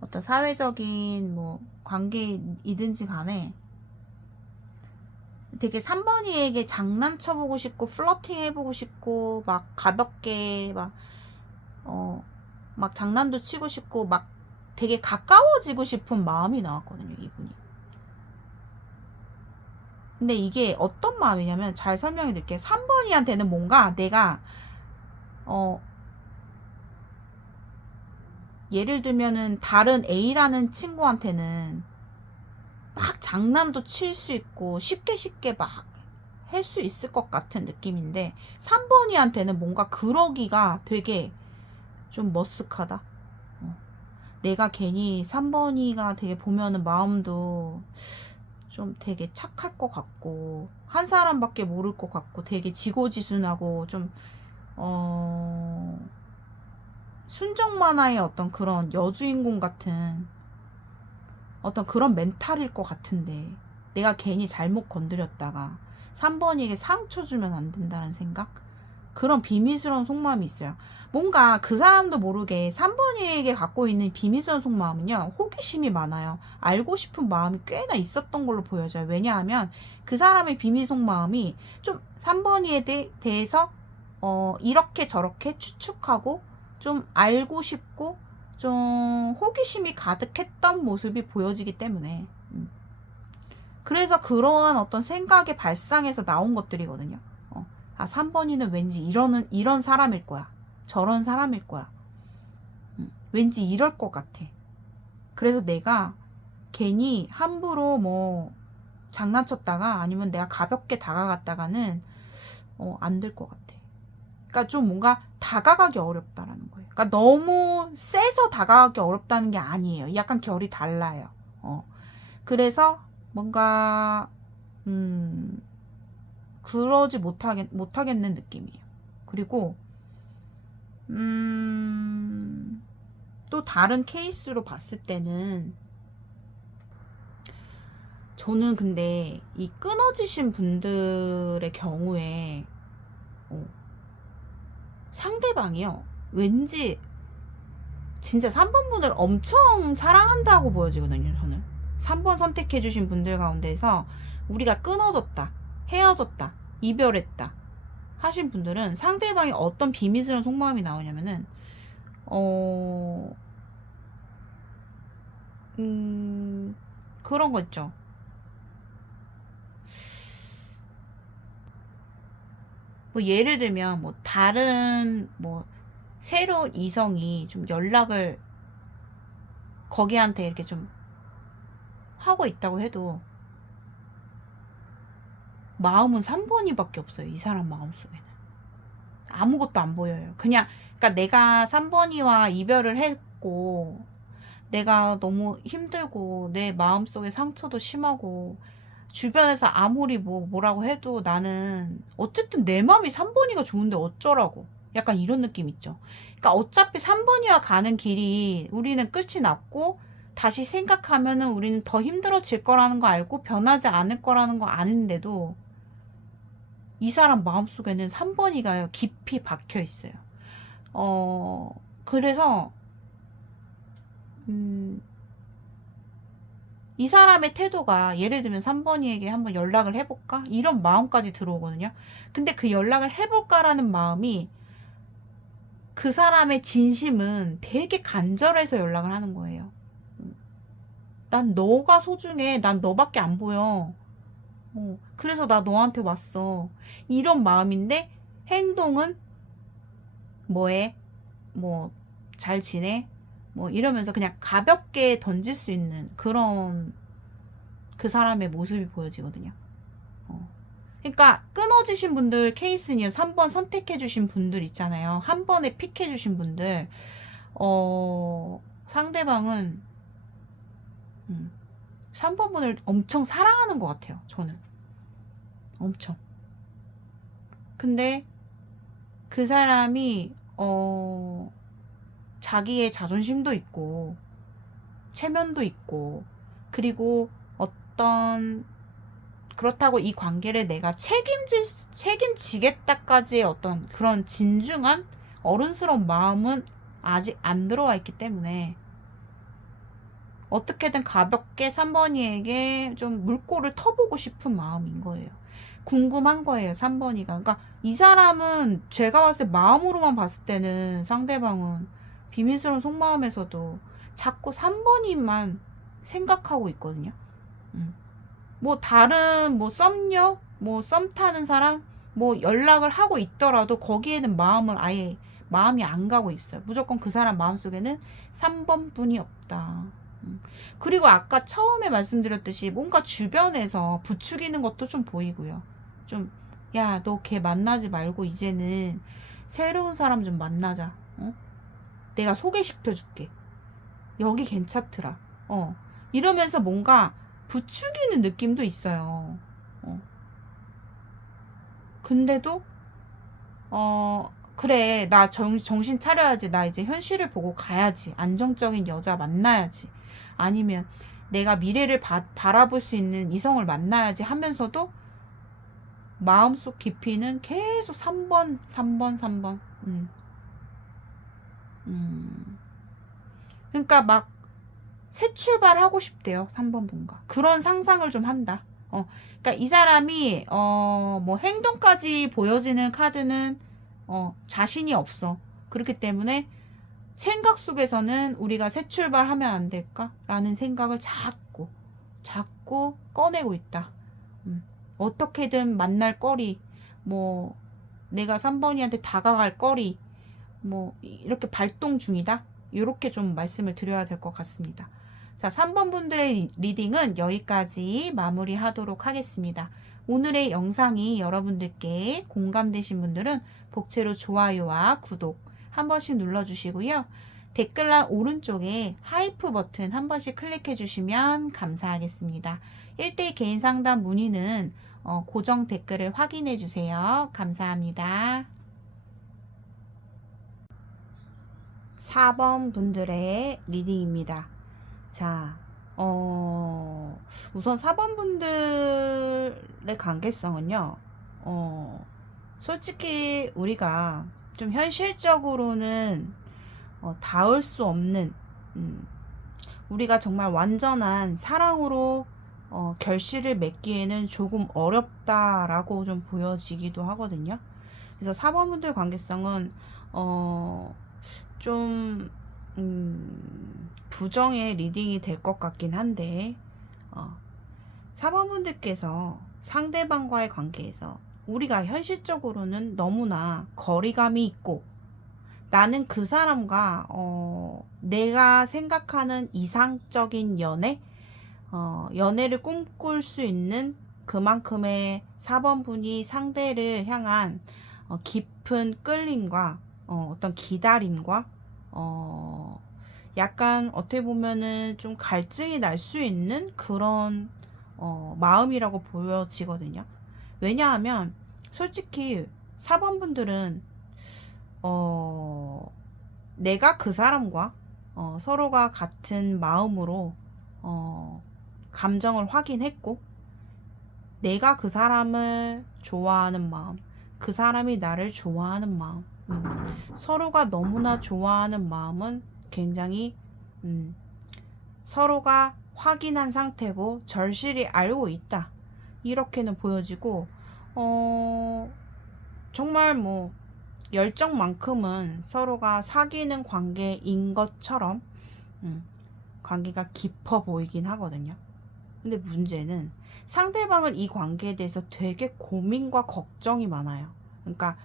어떤 사회적인 뭐 관계이든지 간에 되게 3번이에게 장난쳐보고 싶고 플러팅 해보고 싶고 막 가볍게 막 장난도 치고 싶고 막 되게 가까워지고 싶은 마음이 나왔거든요, 이분이. 근데 이게 어떤 마음이냐면 잘 설명해 드릴게요. 3번이한테는 뭔가 내가 예를 들면은 다른 A라는 친구한테는 막 장난도 칠 수 있고 쉽게 막 할 수 있을 것 같은 느낌인데 3번이한테는 뭔가 그러기가 되게 좀 머쓱하다. 내가 괜히 3번이가 되게 보면은 마음도 좀 되게 착할 것 같고 한 사람밖에 모를 것 같고 되게 지고지순하고 좀 순정 만화의 어떤 그런 여주인공 같은 어떤 그런 멘탈일 것 같은데 내가 괜히 잘못 건드렸다가 3번이에게 상처 주면 안 된다는 생각? 그런 비밀스러운 속마음이 있어요. 뭔가 그 사람도 모르게 3번이에게 갖고 있는 비밀스러운 속마음은요, 호기심이 많아요. 알고 싶은 마음이 꽤나 있었던 걸로 보여져요. 왜냐하면 그 사람의 비밀 속마음이 좀 3번이에 대해서 이렇게 저렇게 추측하고 좀 알고 싶고 좀 호기심이 가득했던 모습이 보여지기 때문에 그래서 그러한 어떤 생각의 발상에서 나온 것들이거든요. 3번이는 왠지 이런 사람일 거야. 저런 사람일 거야. 왠지 이럴 것 같아. 그래서 내가 괜히 함부로 뭐 장난쳤다가 아니면 내가 가볍게 다가갔다가는 안 될 것 같아. 그러니까 좀 뭔가 다가가기 어렵다라는 거예요. 그러니까 너무 세서 다가가기 어렵다는 게 아니에요. 약간 결이 달라요. 그래서 뭔가 그러지 못하겠는 느낌이에요. 그리고 또 다른 케이스로 봤을 때는 저는 근데 이 끊어지신 분들의 경우에 상대방이요 왠지 진짜 3번 분을 엄청 사랑한다고 보여지거든요. 저는 3번 선택해 주신 분들 가운데서 우리가 끊어졌다, 헤어졌다, 이별했다 하신 분들은 상대방이 어떤 비밀스러운 속마음이 나오냐면은 그런 거 있죠. 뭐 예를 들면 뭐 다른 뭐 새로운 이성이 좀 연락을 거기한테 이렇게 좀 하고 있다고 해도 마음은 3번이밖에 없어요. 이 사람 마음속에는 아무것도 안 보여요. 그냥 그러니까 내가 3번이와 이별을 했고 내가 너무 힘들고 내 마음속에 상처도 심하고 주변에서 아무리 뭐라고 해도 나는 어쨌든 내 마음이 3번이가 좋은데 어쩌라고 약간 이런 느낌 있죠. 그러니까 어차피 3번이와 가는 길이 우리는 끝이 났고 다시 생각하면은 우리는 더 힘들어질 거라는 거 알고 변하지 않을 거라는 거 아는데도 이 사람 마음속에는 3번이가 깊이 박혀 있어요. 그래서 이 사람의 태도가 예를 들면 3번이에게 한번 연락을 해볼까? 이런 마음까지 들어오거든요. 근데 그 연락을 해볼까라는 마음이 그 사람의 진심은 되게 간절해서 연락을 하는 거예요. 난 너가 소중해. 난 너밖에 안 보여. 그래서 나 너한테 왔어. 이런 마음인데 행동은 뭐해? 뭐 잘 지내? 뭐 이러면서 그냥 가볍게 던질 수 있는 그런 그 사람의 모습이 보여지거든요. 그러니까 끊어지신 분들 케이스는 3번 선택해주신 분들 있잖아요. 한 번에 픽해주신 분들 상대방은 3번 분을 엄청 사랑하는 것 같아요. 저는 엄청. 근데 그 사람이 자기의 자존심도 있고 체면도 있고 그리고 어떤 그렇다고 이 관계를 내가 책임지겠다까지의 어떤 그런 진중한 어른스러운 마음은 아직 안 들어와 있기 때문에 어떻게든 가볍게 3번이에게 좀 물꼬를 터보고 싶은 마음인 거예요. 궁금한 거예요, 3번이가. 그러니까 이 사람은 제가 봤을 때 마음으로만 봤을 때는 상대방은 비밀스러운 속마음에서도 자꾸 3번이만 생각하고 있거든요. 뭐 다른 뭐 썸녀, 뭐 썸 타는 사람, 뭐 연락을 하고 있더라도 거기에는 마음이 안 가고 있어요. 무조건 그 사람 마음속에는 3번 뿐이 없다. 그리고 아까 처음에 말씀드렸듯이 뭔가 주변에서 부추기는 것도 좀 보이고요. 좀, 야, 너 걔 만나지 말고 이제는 새로운 사람 좀 만나자. 내가 소개시켜 줄게. 여기 괜찮더라. 이러면서 뭔가 부추기는 느낌도 있어요. 근데도 그래, 나 정신 차려야지. 나 이제 현실을 보고 가야지. 안정적인 여자 만나야지. 아니면 내가 미래를 바라볼 수 있는 이성을 만나야지 하면서도 마음속 깊이는 계속 3번, 3번, 3번. 그러니까 막 새 출발하고 싶대요. 3번 분과. 그런 상상을 좀 한다. 그러니까 이 사람이 뭐 행동까지 보여지는 카드는 자신이 없어. 그렇기 때문에 생각 속에서는 우리가 새 출발하면 안 될까? 라는 생각을 자꾸 꺼내고 있다. 어떻게든 만날 거리, 뭐 내가 3번이한테 다가갈 거리, 뭐 이렇게 발동 중이다. 이렇게 좀 말씀을 드려야 될 것 같습니다. 자, 3번 분들의 리딩은 여기까지 마무리하도록 하겠습니다. 오늘의 영상이 여러분들께 공감되신 분들은 복채로 좋아요와 구독 한 번씩 눌러주시고요. 댓글란 오른쪽에 하이프 버튼 한 번씩 클릭해 주시면 감사하겠습니다. 1대1 개인 상담 문의는 고정 댓글을 확인해 주세요. 감사합니다. 4번 분들의 리딩입니다. 자, 우선 4번 분들의 관계성은요, 솔직히 우리가 좀 현실적으로는 닿을 수 없는, 우리가 정말 완전한 사랑으로 결실을 맺기에는 조금 어렵다라고 좀 보여지기도 하거든요. 그래서 4번 분들 관계성은 좀 부정의 리딩이 될 것 같긴 한데 4번 분들께서 상대방과의 관계에서 우리가 현실적으로는 너무나 거리감이 있고 나는 그 사람과 내가 생각하는 이상적인 연애를 꿈꿀 수 있는 그만큼의 4번 분이 상대를 향한 깊은 끌림과 어떤 기다림과 약간 어떻게 보면은 좀 갈증이 날 수 있는 그런 마음이라고 보여지거든요. 왜냐하면 솔직히 4번 분들은 내가 그 사람과 서로가 같은 마음으로 감정을 확인했고 내가 그 사람을 좋아하는 마음, 그 사람이 나를 좋아하는 마음, 서로가 너무나 좋아하는 마음은 굉장히 서로가 확인한 상태고 절실히 알고 있다. 이렇게는 보여지고 정말 뭐 열정만큼은 서로가 사귀는 관계인 것처럼 관계가 깊어 보이긴 하거든요. 근데 문제는 상대방은 이 관계에 대해서 되게 고민과 걱정이 많아요. 그러니까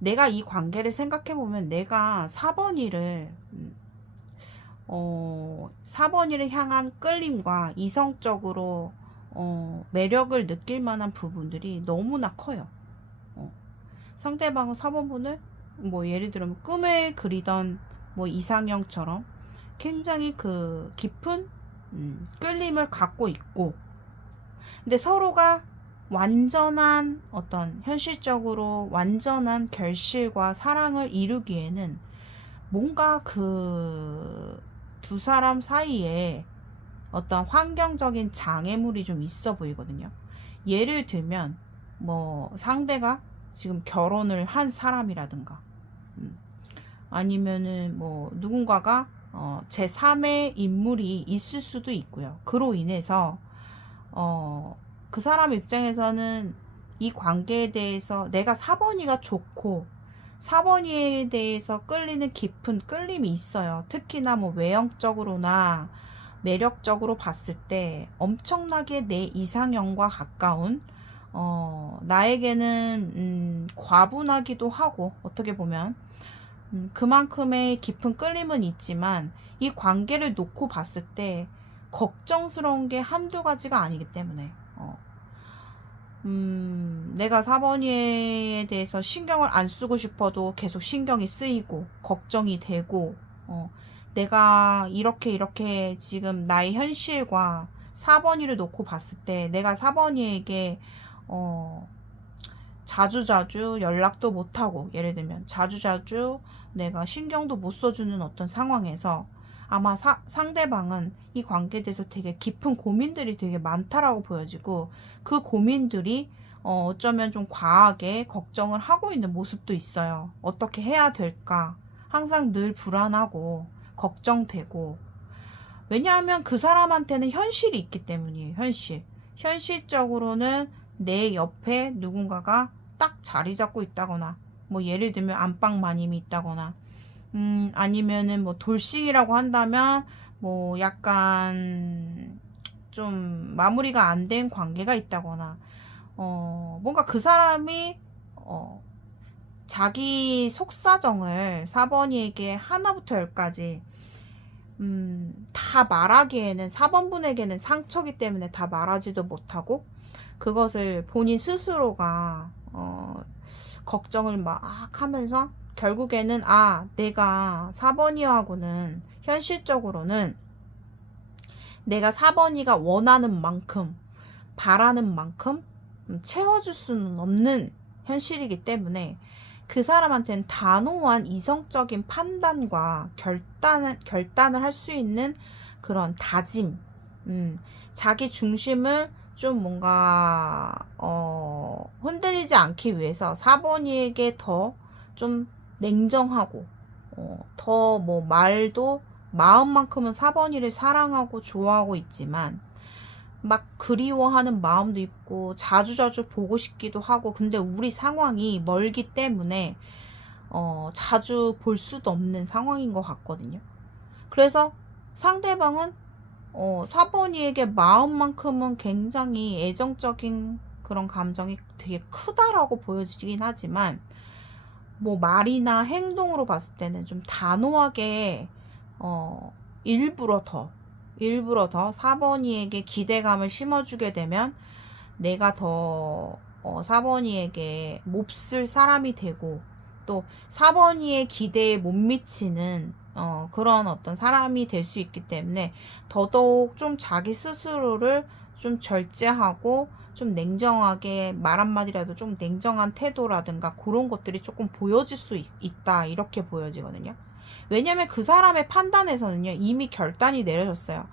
내가 이 관계를 생각해보면 내가 4번이를 4번이를 향한 끌림과 이성적으로 매력을 느낄 만한 부분들이 너무나 커요. 상대방은 4번분을 뭐 예를 들면 꿈에 그리던 뭐 이상형처럼 굉장히 그 깊은 끌림을 갖고 있고 근데 서로가 완전한 어떤 현실적으로 완전한 결실과 사랑을 이루기에는 뭔가 그 두 사람 사이에 어떤 환경적인 장애물이 좀 있어 보이거든요. 예를 들면 뭐 상대가 지금 결혼을 한 사람이라든가 아니면은 뭐 누군가가 제3의 인물이 있을 수도 있고요. 그로 인해서 그 사람 입장에서는 이 관계에 대해서 내가 4번이가 좋고 4번이에 대해서 끌리는 깊은 끌림이 있어요. 특히나 뭐 외형적으로나 매력적으로 봤을 때 엄청나게 내 이상형과 가까운 나에게는 과분하기도 하고 어떻게 보면 그만큼의 깊은 끌림은 있지만 이 관계를 놓고 봤을 때 걱정스러운 게 한두 가지가 아니기 때문에 내가 4번이에 대해서 신경을 안 쓰고 싶어도 계속 신경이 쓰이고 걱정이 되고 내가 이렇게 지금 나의 현실과 4번이를 놓고 봤을 때 내가 4번이에게 자주자주 연락도 못하고, 예를 들면 자주자주 내가 신경도 못 써주는 어떤 상황에서 아마 상대방은 이 관계에 대해서 되게 깊은 고민들이 되게 많다라고 보여지고, 그 고민들이 어쩌면 좀 과하게 걱정을 하고 있는 모습도 있어요. 어떻게 해야 될까? 항상 늘 불안하고 걱정되고. 왜냐하면 그 사람한테는 현실이 있기 때문이에요. 현실적으로는 내 옆에 누군가가 딱 자리 잡고 있다거나, 뭐 예를 들면 안방 마님이 있다거나, 아니면은 뭐 돌싱이라고 한다면 뭐 약간 좀 마무리가 안 된 관계가 있다거나, 뭔가 그 사람이 자기 속사정을 4번이에게 하나부터 열까지 다 말하기에는 4번분에게는 상처기 때문에 다 말하지도 못하고, 그것을 본인 스스로가 걱정을 막 하면서 결국에는 내가 4번이하고는 현실적으로는 내가 4번이가 원하는 만큼, 바라는 만큼 채워줄 수는 없는 현실이기 때문에 그 사람한테는 단호한 이성적인 판단과 결단을 할 수 있는 그런 다짐, 자기 중심을 좀 뭔가 흔들리지 않기 위해서 4번이에게 더 좀 냉정하고, 더 뭐 말도 마음만큼은 4번이를 사랑하고 좋아하고 있지만 막 그리워하는 마음도 있고 자주자주 보고 싶기도 하고, 근데 우리 상황이 멀기 때문에 자주 볼 수도 없는 상황인 것 같거든요. 그래서 상대방은 4번이에게 마음만큼은 굉장히 애정적인 그런 감정이 되게 크다라고 보여지긴 하지만, 뭐 말이나 행동으로 봤을 때는 좀 단호하게 일부러 더 4번이에게 기대감을 심어주게 되면 내가 더 4번이에게 몹쓸 사람이 되고, 또 4번이의 기대에 못 미치는 그런 어떤 사람이 될 수 있기 때문에 더더욱 좀 자기 스스로를 좀 절제하고 좀 냉정하게 말 한마디라도 좀 냉정한 태도라든가 그런 것들이 조금 보여질 수 있다, 이렇게 보여지거든요. 왜냐면 그 사람의 판단에서는요 이미 결단이 내려졌어요.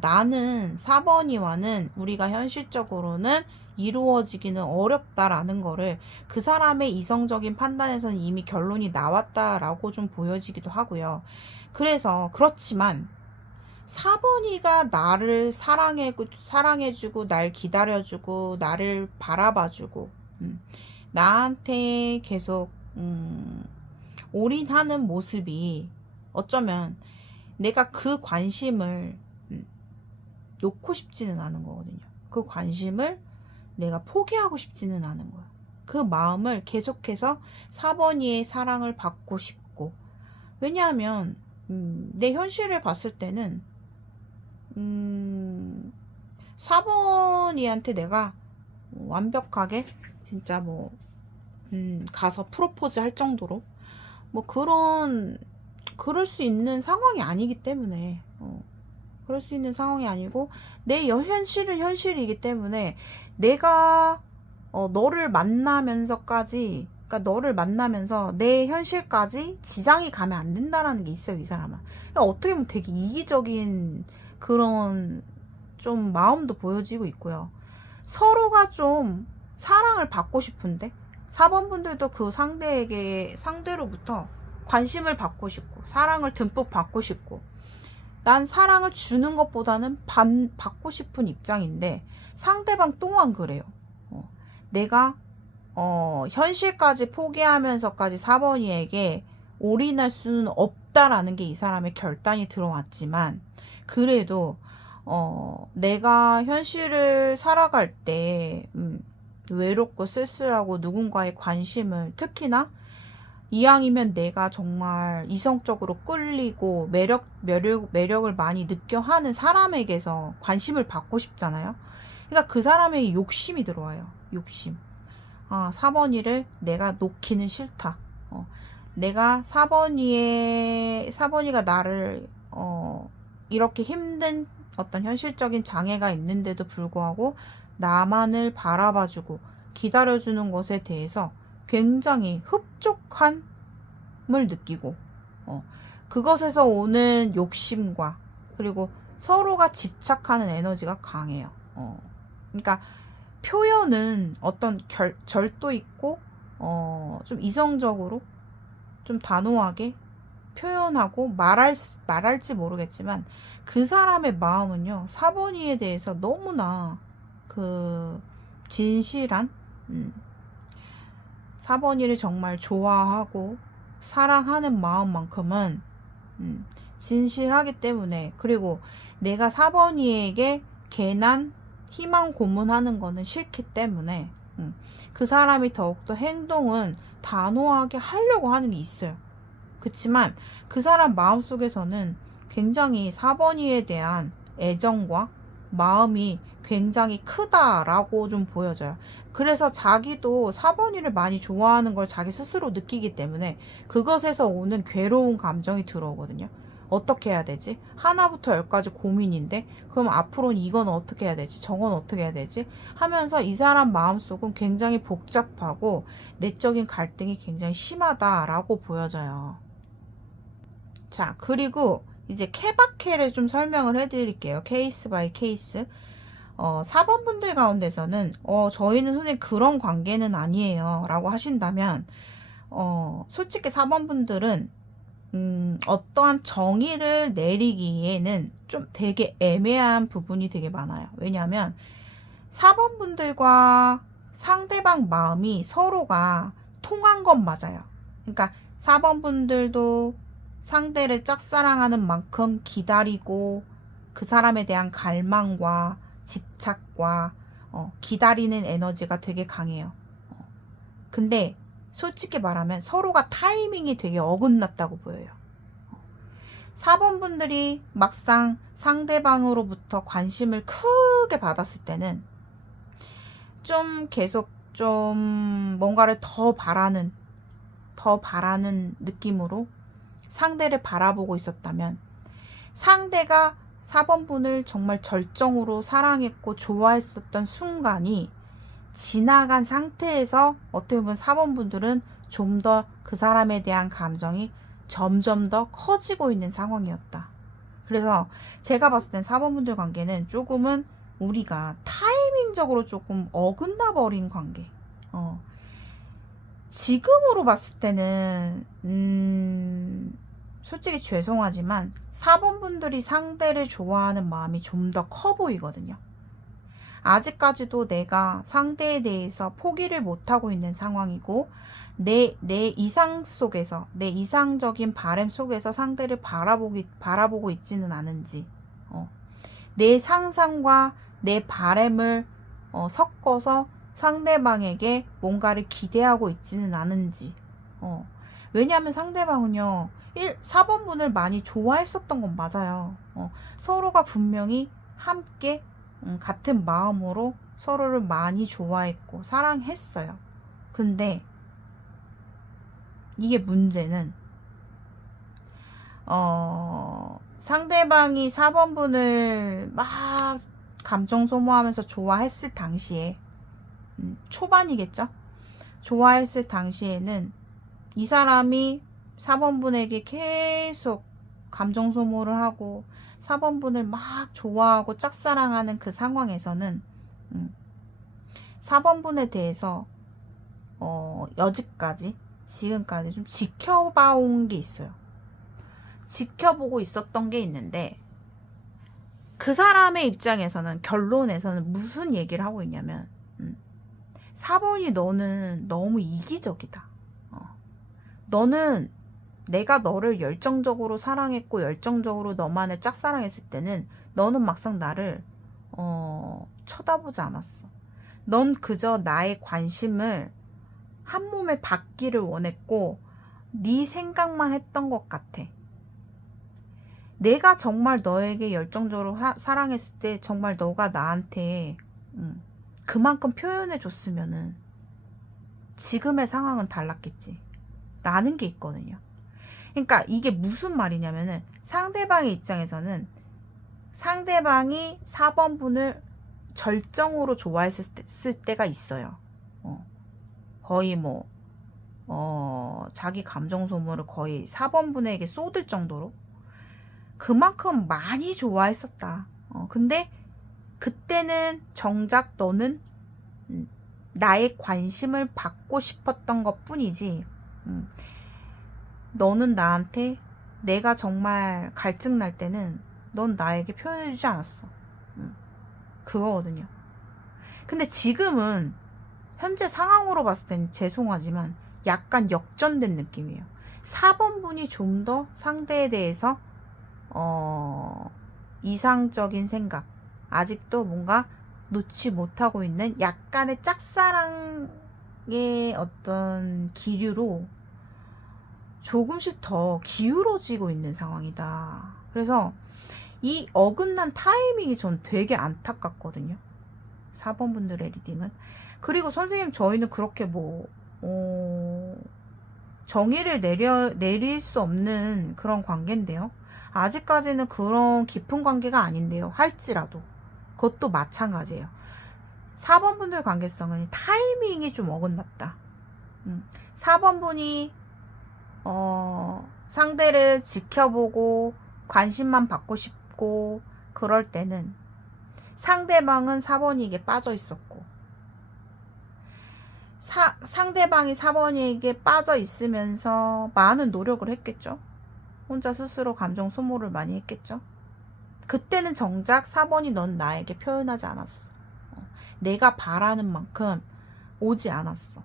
나는 4번이와는 우리가 현실적으로는 이루어지기는 어렵다라는 거를 그 사람의 이성적인 판단에서는 이미 결론이 나왔다라고 좀 보여지기도 하고요. 그래서 그렇지만 4번이가 나를 사랑해주고 날 기다려주고 나를 바라봐주고 나한테 계속 올인하는 모습이 어쩌면 내가 그 관심을 놓고 싶지는 않은 거거든요. 그 관심을 내가 포기하고 싶지는 않은 거야. 그 마음을 계속해서 4번이의 사랑을 받고 싶고, 왜냐하면 내 현실을 봤을 때는 4번이한테 내가 완벽하게 진짜 뭐 가서 프로포즈 할 정도로 뭐 그럴 수 있는 상황이 아니기 때문에 그럴 수 있는 상황이 아니고, 내 현실은 현실이기 때문에 내가 너를 만나면서까지, 그러니까 너를 만나면서 내 현실까지 지장이 가면 안 된다라는 게 있어요, 이 사람은. 그러니까 어떻게 보면 되게 이기적인 그런 좀 마음도 보여지고 있고요. 서로가 좀 사랑을 받고 싶은데 4번 분들도 그 상대로부터 관심을 받고 싶고 사랑을 듬뿍 받고 싶고, 난 사랑을 주는 것보다는 받고 싶은 입장인데 상대방 또한 그래요. 내가 현실까지 포기하면서까지 4번이에게 올인할 수는 없다라는 게 이 사람의 결단이 들어왔지만, 그래도 내가 현실을 살아갈 때 외롭고 쓸쓸하고 누군가의 관심을, 특히나 이왕이면 내가 정말 이성적으로 끌리고 매력을 많이 느껴 하는 사람에게서 관심을 받고 싶잖아요. 그러니까 그 사람에게 욕심이 들어와요. 욕심. 4번이를 내가 놓기는 싫다. 내가 4번이가 나를 이렇게 힘든 어떤 현실적인 장애가 있는데도 불구하고 나만을 바라봐주고 기다려주는 것에 대해서 굉장히 흡족함을 느끼고 그것에서 오는 욕심과 그리고 서로가 집착하는 에너지가 강해요. 그러니까 표현은 어떤 절도 있고 좀 이성적으로 좀 단호하게 표현하고 말할지 모르겠지만 그 사람의 마음은요 4번이에 대해서 너무나 그 진실한 4번이를 정말 좋아하고 사랑하는 마음만큼은 진실하기 때문에, 그리고 내가 4번이에게 괜한 희망 고문하는 거는 싫기 때문에 그 사람이 더욱더 행동은 단호하게 하려고 하는 게 있어요. 그렇지만 그 사람 마음속에서는 굉장히 4번이에 대한 애정과 마음이 굉장히 크다라고 좀 보여져요. 그래서 자기도 4번이를 많이 좋아하는 걸 자기 스스로 느끼기 때문에 그것에서 오는 괴로운 감정이 들어오거든요. 어떻게 해야 되지? 하나부터 열까지 고민인데 그럼 앞으로는 이건 어떻게 해야 되지? 저건 어떻게 해야 되지? 하면서 이 사람 마음속은 굉장히 복잡하고 내적인 갈등이 굉장히 심하다라고 보여져요. 자, 그리고 이제 케바케를 좀 설명을 해드릴게요. 케이스 바이 케이스. 4번 분들 가운데서는 저희는 선생님 그런 관계는 아니에요 라고 하신다면 솔직히 4번 분들은 어떠한 정의를 내리기에는 좀 되게 애매한 부분이 되게 많아요. 왜냐하면 4번 분들과 상대방 마음이 서로가 통한 건 맞아요. 그러니까 4번 분들도 상대를 짝사랑하는 만큼 기다리고 그 사람에 대한 갈망과 집착과 기다리는 에너지가 되게 강해요. 근데 솔직히 말하면 서로가 타이밍이 되게 어긋났다고 보여요. 4번 분들이 막상 상대방으로부터 관심을 크게 받았을 때는 좀 계속 좀 뭔가를 더 바라는 느낌으로 상대를 바라보고 있었다면, 상대가 4번 분을 정말 절정으로 사랑했고 좋아했었던 순간이 지나간 상태에서 어떻게 보면 4번 분들은 좀 더 그 사람에 대한 감정이 점점 더 커지고 있는 상황이었다. 그래서 제가 봤을 땐 4번 분들 관계는 조금은 우리가 타이밍적으로 조금 어긋나 버린 관계. 지금으로 봤을 때는 솔직히 죄송하지만 4번 분들이 상대를 좋아하는 마음이 좀 더 커 보이거든요. 아직까지도 내가 상대에 대해서 포기를 못하고 있는 상황이고 내 이상 속에서, 내 이상적인 바람 속에서 상대를 바라보고 있지는 않은지, 내 상상과 내 바람을 섞어서 상대방에게 뭔가를 기대하고 있지는 않은지. 왜냐하면 상대방은요 4번 분을 많이 좋아했었던 건 맞아요. 서로가 분명히 함께 같은 마음으로 서로를 많이 좋아했고 사랑했어요. 근데 이게 문제는 상대방이 4번 분을 막 감정 소모하면서 좋아했을 당시에 초반이겠죠? 좋아했을 당시에는 이 사람이 4번 분에게 계속 감정 소모를 하고 4번 분을 막 좋아하고 짝사랑하는 그 상황에서는 4번 분에 대해서 여지까지 지금까지 좀 지켜봐 온 게 있어요. 지켜보고 있었던 게 있는데 그 사람의 입장에서는, 결론에서는 무슨 얘기를 하고 있냐면 4번이 너는 너무 이기적이다. 너는 내가 너를 열정적으로 사랑했고 열정적으로 너만을 짝사랑했을 때는 너는 막상 나를 쳐다보지 않았어. 넌 그저 나의 관심을 한 몸에 받기를 원했고 네 생각만 했던 것 같아. 내가 정말 너에게 열정적으로 사랑했을 때 정말 너가 나한테 그만큼 표현해 줬으면은 지금의 상황은 달랐겠지. 라는 게 있거든요. 그러니까 이게 무슨 말이냐면은 상대방의 입장에서는 상대방이 4번분을 절정으로 좋아했을 때가 있어요. 거의 뭐 자기 감정 소모를 거의 4번분에게 쏟을 정도로 그만큼 많이 좋아했었다. 근데 그때는 정작 너는 나의 관심을 받고 싶었던 것 뿐이지, 너는 나한테 내가 정말 갈증 날 때는 넌 나에게 표현해주지 않았어. 그거거든요. 근데 지금은 현재 상황으로 봤을 땐 죄송하지만 약간 역전된 느낌이에요. 4번분이 좀 더 상대에 대해서 이상적인 생각, 아직도 뭔가 놓지 못하고 있는 약간의 짝사랑의 어떤 기류로 조금씩 더 기울어지고 있는 상황이다. 그래서 이 어긋난 타이밍이 전 되게 안타깝거든요. 4번 분들의 리딩은. 그리고 선생님, 저희는 그렇게 정의를 내릴 수 없는 그런 관계인데요. 아직까지는 그런 깊은 관계가 아닌데요. 할지라도. 그것도 마찬가지예요. 4번 분들 관계성은 타이밍이 좀 어긋났다. 4번 분이 상대를 지켜보고 관심만 받고 싶고 그럴 때는 상대방은 4번이에게 빠져 있었고, 상대방이 4번이에게 빠져 있으면서 많은 노력을 했겠죠. 혼자 스스로 감정 소모를 많이 했겠죠. 그때는 정작 4번이 넌 나에게 표현하지 않았어. 내가 바라는 만큼 오지 않았어.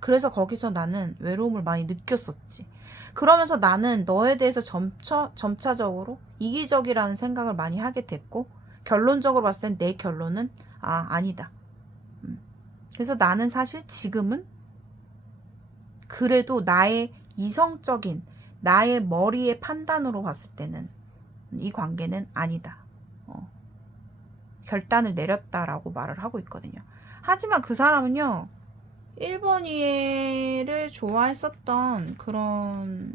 그래서 거기서 나는 외로움을 많이 느꼈었지. 그러면서 나는 너에 대해서 점차적으로 이기적이라는 생각을 많이 하게 됐고, 결론적으로 봤을 땐 내 결론은 아니다. 그래서 나는 사실 지금은 그래도 나의 이성적인 나의 머리의 판단으로 봤을 때는 이 관계는 아니다. 결단을 내렸다라고 말을 하고 있거든요. 하지만 그 사람은요, 1번 이해를 좋아했었던 그런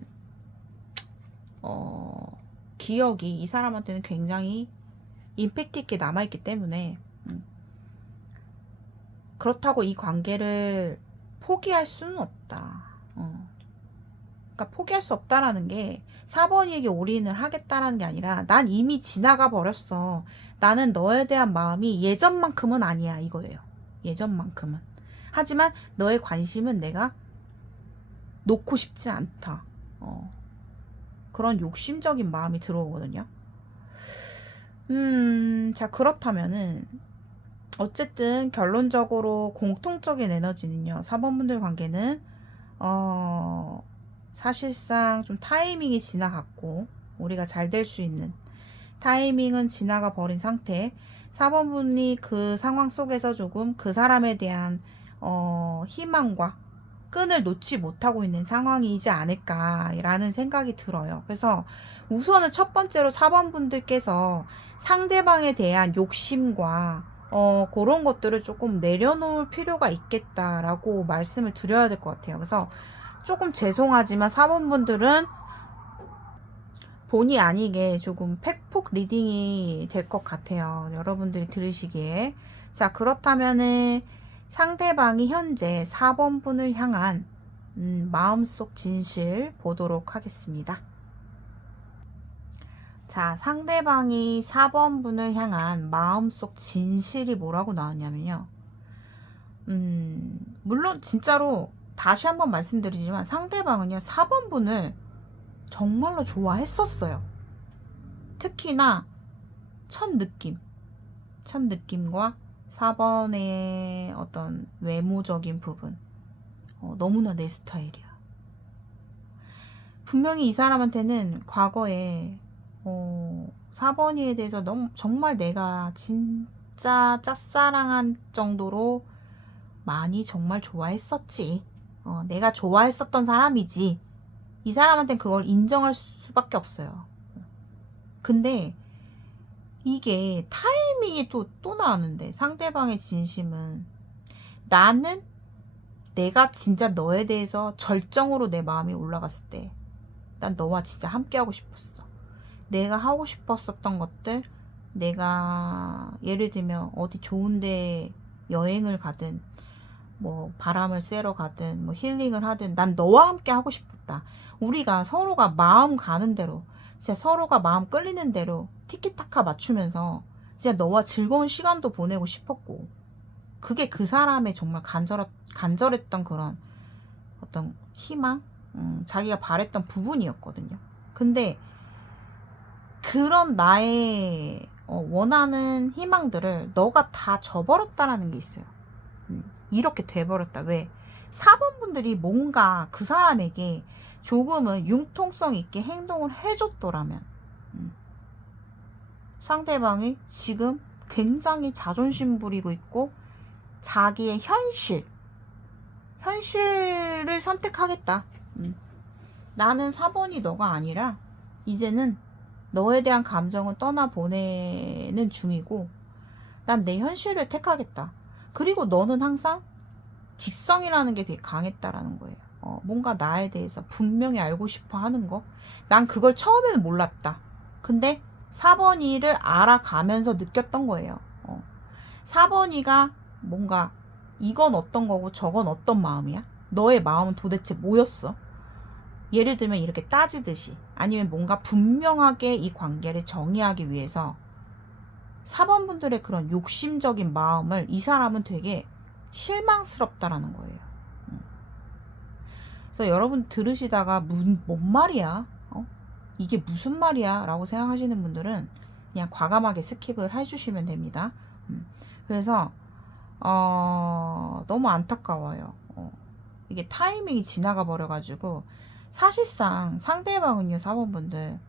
기억이 이 사람한테는 굉장히 임팩트 있게 남아있기 때문에 그렇다고 이 관계를 포기할 수는 없다. 그러니까 포기할 수 없다라는 게 4번이에게 올인을 하겠다라는 게 아니라 난 이미 지나가 버렸어. 나는 너에 대한 마음이 예전만큼은 아니야, 이거예요. 예전만큼은. 하지만 너의 관심은 내가 놓고 싶지 않다. 그런 욕심적인 마음이 들어오거든요. 자, 그렇다면은 어쨌든 결론적으로 공통적인 에너지는요, 4번분들 관계는 사실상 좀 타이밍이 지나갔고, 우리가 잘 될 수 있는 타이밍은 지나가 버린 상태. 4번분이 그 상황 속에서 조금 그 사람에 대한 희망과 끈을 놓지 못하고 있는 상황이지 않을까라는 생각이 들어요. 그래서 우선은 첫 번째로 4번분들께서 상대방에 대한 욕심과 그런 것들을 조금 내려놓을 필요가 있겠다라고 말씀을 드려야 될 것 같아요. 그래서 조금 죄송하지만 4번분들은 본의 아니게 조금 팩폭 리딩이 될 것 같아요. 여러분들이 들으시기에. 자, 그렇다면은 상대방이 현재 4번분을 향한 마음속 진실 보도록 하겠습니다. 자, 상대방이 4번분을 향한 마음속 진실이 뭐라고 나왔냐면요. 물론 진짜로 다시 한번 말씀드리지만 상대방은요, 4번분을 정말로 좋아했었어요. 특히나 첫 느낌과 4번의 어떤 외모적인 부분, 너무나 내 스타일이야. 분명히 이 사람한테는 과거에 4번이에 대해서 정말 내가 진짜 짝사랑한 정도로 많이 정말 좋아했었지. 내가 좋아했었던 사람이지. 이 사람한테는 그걸 인정할 수밖에 없어요. 근데 이게 타이밍이 또 나왔는데, 상대방의 진심은 나는 내가 진짜 너에 대해서 절정으로 내 마음이 올라갔을 때 난 너와 진짜 함께 하고 싶었어. 내가 하고 싶었었던 것들, 내가 예를 들면 어디 좋은데 여행을 가든 뭐 바람을 쐬러 가든 뭐 힐링을 하든 난 너와 함께 하고 싶었다. 우리가 서로가 마음 가는 대로, 진짜 서로가 마음 끌리는 대로 티키타카 맞추면서 진짜 너와 즐거운 시간도 보내고 싶었고, 그게 그 사람의 정말 간절했던 그런 어떤 희망, 자기가 바랬던 부분이었거든요. 근데 그런 나의 원하는 희망들을 너가 다 저버렸다라는 게 있어요. 이렇게 돼버렸다. 왜? 4번 분들이 뭔가 그 사람에게 조금은 융통성 있게 행동을 해줬더라면, 상대방이 지금 굉장히 자존심 부리고 있고 자기의 현실을 선택하겠다. 나는 4번이 너가 아니라 이제는 너에 대한 감정은 떠나보내는 중이고 난 내 현실을 택하겠다. 그리고 너는 항상 직성이라는 게 되게 강했다라는 거예요. 뭔가 나에 대해서 분명히 알고 싶어 하는 거. 난 그걸 처음에는 몰랐다. 근데 4번이를 알아가면서 느꼈던 거예요. 4번이가 뭔가 이건 어떤 거고 저건 어떤 마음이야? 너의 마음은 도대체 뭐였어? 예를 들면 이렇게 따지듯이, 아니면 뭔가 분명하게 이 관계를 정의하기 위해서 4번 분들의 그런 욕심적인 마음을 이 사람은 되게 실망스럽다라는 거예요. 그래서 여러분 들으시다가 뭔 말이야? 이게 무슨 말이야? 라고 생각하시는 분들은 그냥 과감하게 스킵을 해주시면 됩니다. 그래서 너무 안타까워요. 이게 타이밍이 지나가 버려가지고 사실상 상대방은요, 4번 분들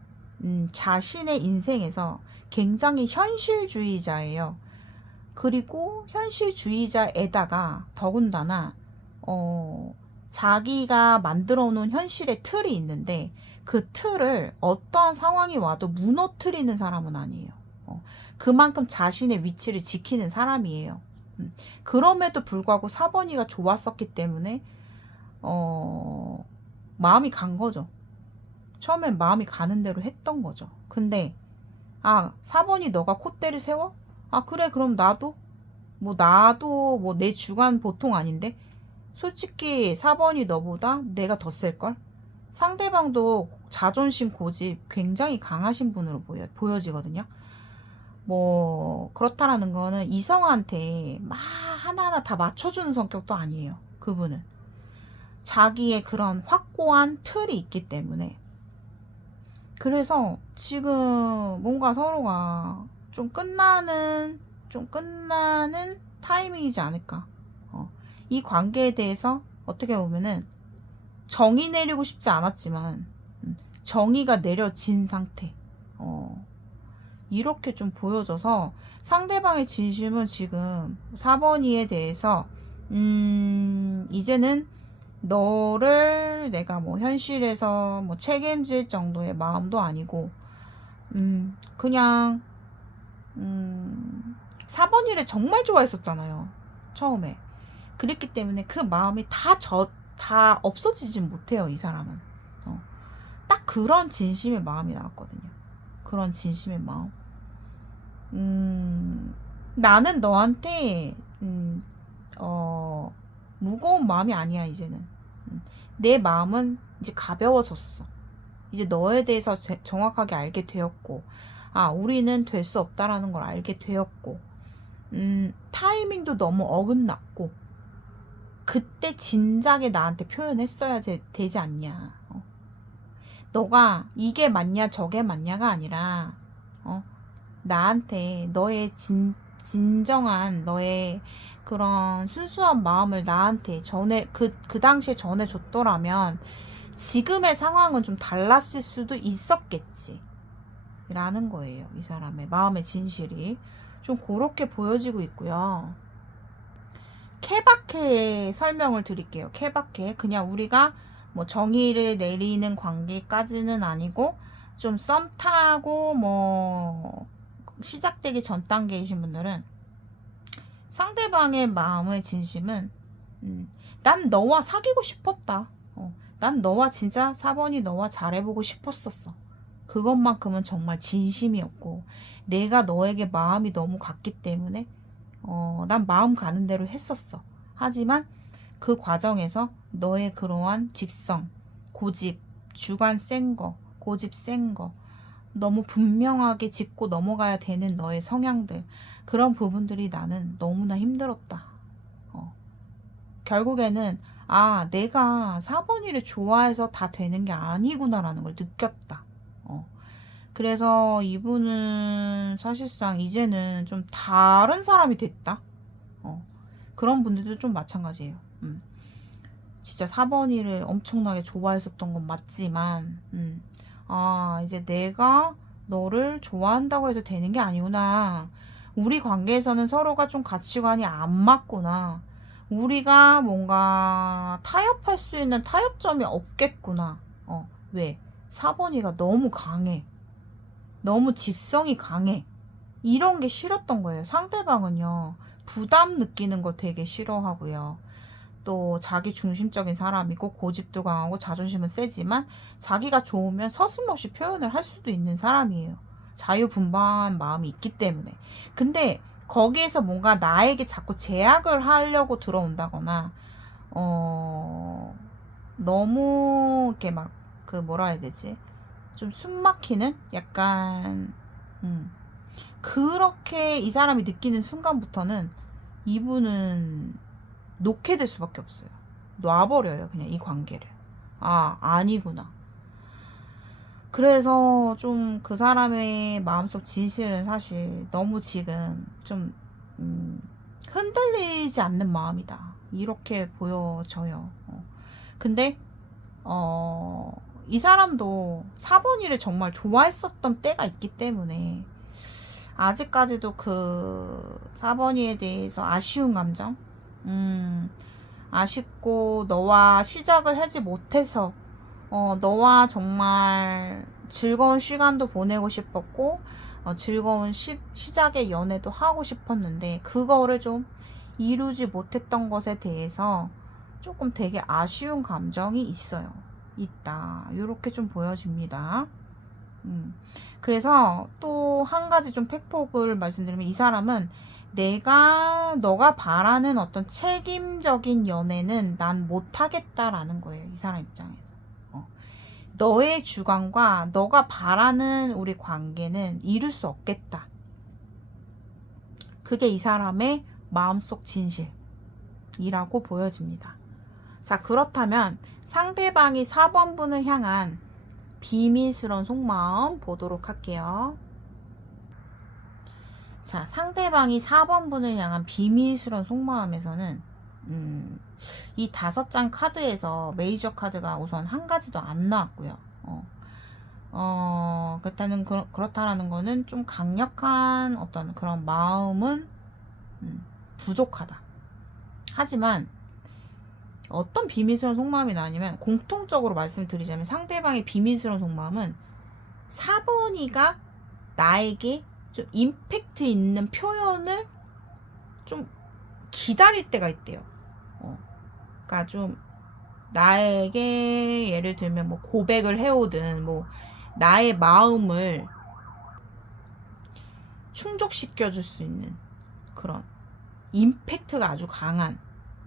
자신의 인생에서 굉장히 현실주의자예요. 그리고 현실주의자에다가 더군다나 자기가 만들어 놓은 현실의 틀이 있는데 그 틀을 어떠한 상황이 와도 무너뜨리는 사람은 아니에요. 그만큼 자신의 위치를 지키는 사람이에요. 그럼에도 불구하고 4번이가 좋았었기 때문에 마음이 간 거죠. 처음엔 마음이 가는 대로 했던 거죠. 근데 4번이 너가 콧대를 세워? 그래, 그럼 나도 뭐 내 주관 보통 아닌데? 솔직히 4번이 너보다 내가 더 셀걸? 상대방도 자존심 고집 굉장히 강하신 분으로 보여지거든요. 뭐 그렇다라는 거는 이성한테 막 하나하나 다 맞춰주는 성격도 아니에요. 그분은 자기의 그런 확고한 틀이 있기 때문에. 그래서 지금 뭔가 서로가 좀 끝나는 타이밍이지 않을까. 이 관계에 대해서 어떻게 보면은 정의 내리고 싶지 않았지만 정의가 내려진 상태. 이렇게 좀 보여져서 상대방의 진심은 지금 4번이에 대해서 이제는 너를 내가 뭐 현실에서 뭐 책임질 정도의 마음도 아니고 그냥 4번이를 정말 좋아했었잖아요, 처음에. 그랬기 때문에 그 마음이 다 없어지진 못해요, 이 사람은. 딱 그런 진심의 마음이 나왔거든요. 그런 진심의 마음. 나는 너한테 무거운 마음이 아니야, 이제는. 내 마음은 이제 가벼워졌어. 이제 너에 대해서 정확하게 알게 되었고, 우리는 될 수 없다라는 걸 알게 되었고, 타이밍도 너무 어긋났고, 그때 진작에 나한테 표현했어야 되지 않냐. 너가 이게 맞냐 저게 맞냐가 아니라 나한테 너의 진정한 너의 그런 순수한 마음을 나한테 그 당시에 전해줬더라면 지금의 상황은 좀 달랐을 수도 있었겠지 라는 거예요. 이 사람의 마음의 진실이 좀 그렇게 보여지고 있고요. 케바케의 설명을 드릴게요. 케바케, 그냥 우리가 뭐 정의를 내리는 관계까지는 아니고 좀 썸 타고 뭐 시작되기 전 단계이신 분들은 상대방의 마음의 진심은 난 너와 사귀고 싶었다. 난 너와 진짜 4번이 너와 잘해보고 싶었었어. 그것만큼은 정말 진심이었고 내가 너에게 마음이 너무 갔기 때문에 난 마음 가는 대로 했었어. 하지만 그 과정에서 너의 그러한 직성, 고집, 주관 센 거, 고집 센 거, 너무 분명하게 짚고 넘어가야 되는 너의 성향들, 그런 부분들이 나는 너무나 힘들었다. 결국에는 내가 4번이를 좋아해서 다 되는 게 아니구나라는 걸 느꼈다. 그래서 이분은 사실상 이제는 좀 다른 사람이 됐다. 그런 분들도 좀 마찬가지예요. 진짜 4번이를 엄청나게 좋아했었던 건 맞지만, 이제 내가 너를 좋아한다고 해서 되는 게 아니구나. 우리 관계에서는 서로가 좀 가치관이 안 맞구나. 우리가 뭔가 타협할 수 있는 타협점이 없겠구나. 왜? 4번이가 너무 강해. 너무 직성이 강해. 이런 게 싫었던 거예요. 상대방은요, 부담 느끼는 거 되게 싫어하고요. 또 자기 중심적인 사람이고 고집도 강하고 자존심은 세지만 자기가 좋으면 서슴없이 표현을 할 수도 있는 사람이에요. 자유분방한 마음이 있기 때문에. 근데 거기에서 뭔가 나에게 자꾸 제약을 하려고 들어온다거나 너무 이렇게 막 그 뭐라 해야 되지? 좀 숨막히는 약간 그렇게 이 사람이 느끼는 순간부터는 이분은 놓게 될 수밖에 없어요. 놔버려요, 그냥 이 관계를. 아니구나. 그래서 좀 그 사람의 마음속 진실은 사실 너무 지금 좀 흔들리지 않는 마음이다, 이렇게 보여져요. 근데 이 사람도 4번이를 정말 좋아했었던 때가 있기 때문에 아직까지도 그 4번이에 대해서 아쉬운 감정, 아쉽고 너와 시작을 하지 못해서 너와 정말 즐거운 시간도 보내고 싶었고 즐거운 시작의 연애도 하고 싶었는데 그거를 좀 이루지 못했던 것에 대해서 조금 되게 아쉬운 감정이 있다. 이렇게 좀 보여집니다. 그래서 또 한 가지 좀 팩폭을 말씀드리면, 이 사람은 너가 바라는 어떤 책임적인 연애는 난 못하겠다라는 거예요. 이 사람 입장에서. 너의 주관과 너가 바라는 우리 관계는 이룰 수 없겠다. 그게 이 사람의 마음속 진실이라고 보여집니다. 자, 그렇다면 상대방이 4번분을 향한 비밀스러운 속마음 보도록 할게요. 자, 상대방이 4번분을 향한 비밀스러운 속마음에서는 이 5장 카드에서 메이저 카드가 우선 한 가지도 안 나왔고요. 그렇다는 거는 좀 강력한 어떤 그런 마음은 부족하다. 하지만 어떤 비밀스러운 속마음이 나냐면, 공통적으로 말씀드리자면 상대방의 비밀스러운 속마음은 4번이가 나에게 좀 임팩트 있는 표현을 좀 기다릴 때가 있대요. 그러니까 좀 나에게 예를 들면 뭐 고백을 해오든 뭐 나의 마음을 충족시켜 줄 수 있는 그런 임팩트가 아주 강한,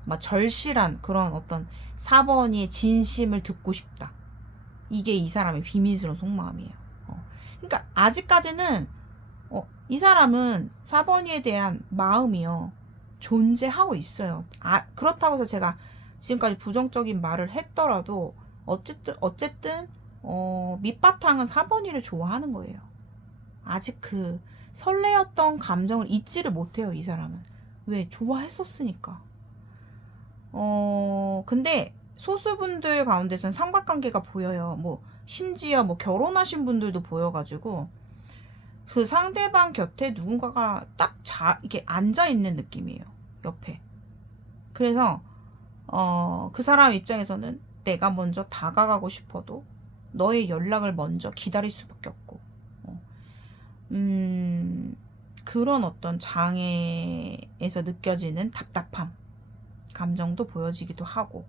막 절실한 그런 어떤 4번이의 진심을 듣고 싶다. 이게 이 사람의 비밀스러운 속마음이에요. 그러니까 아직까지는 이 사람은 4번이에 대한 마음이요, 존재하고 있어요. 그렇다고 해서 제가 지금까지 부정적인 말을 했더라도 어쨌든 밑바탕은 4번이를 좋아하는 거예요. 아직 그 설레었던 감정을 잊지를 못해요, 이 사람은. 왜? 좋아했었으니까. 근데 소수분들 가운데서는 삼각관계가 보여요. 뭐 심지어 뭐 결혼하신 분들도 보여가지고 그 상대방 곁에 누군가가 딱 이렇게 앉아 있는 느낌이에요, 옆에. 그래서 그 사람 입장에서는 내가 먼저 다가가고 싶어도 너의 연락을 먼저 기다릴 수밖에 없고, 그런 어떤 장애에서 느껴지는 답답함, 감정도 보여지기도 하고.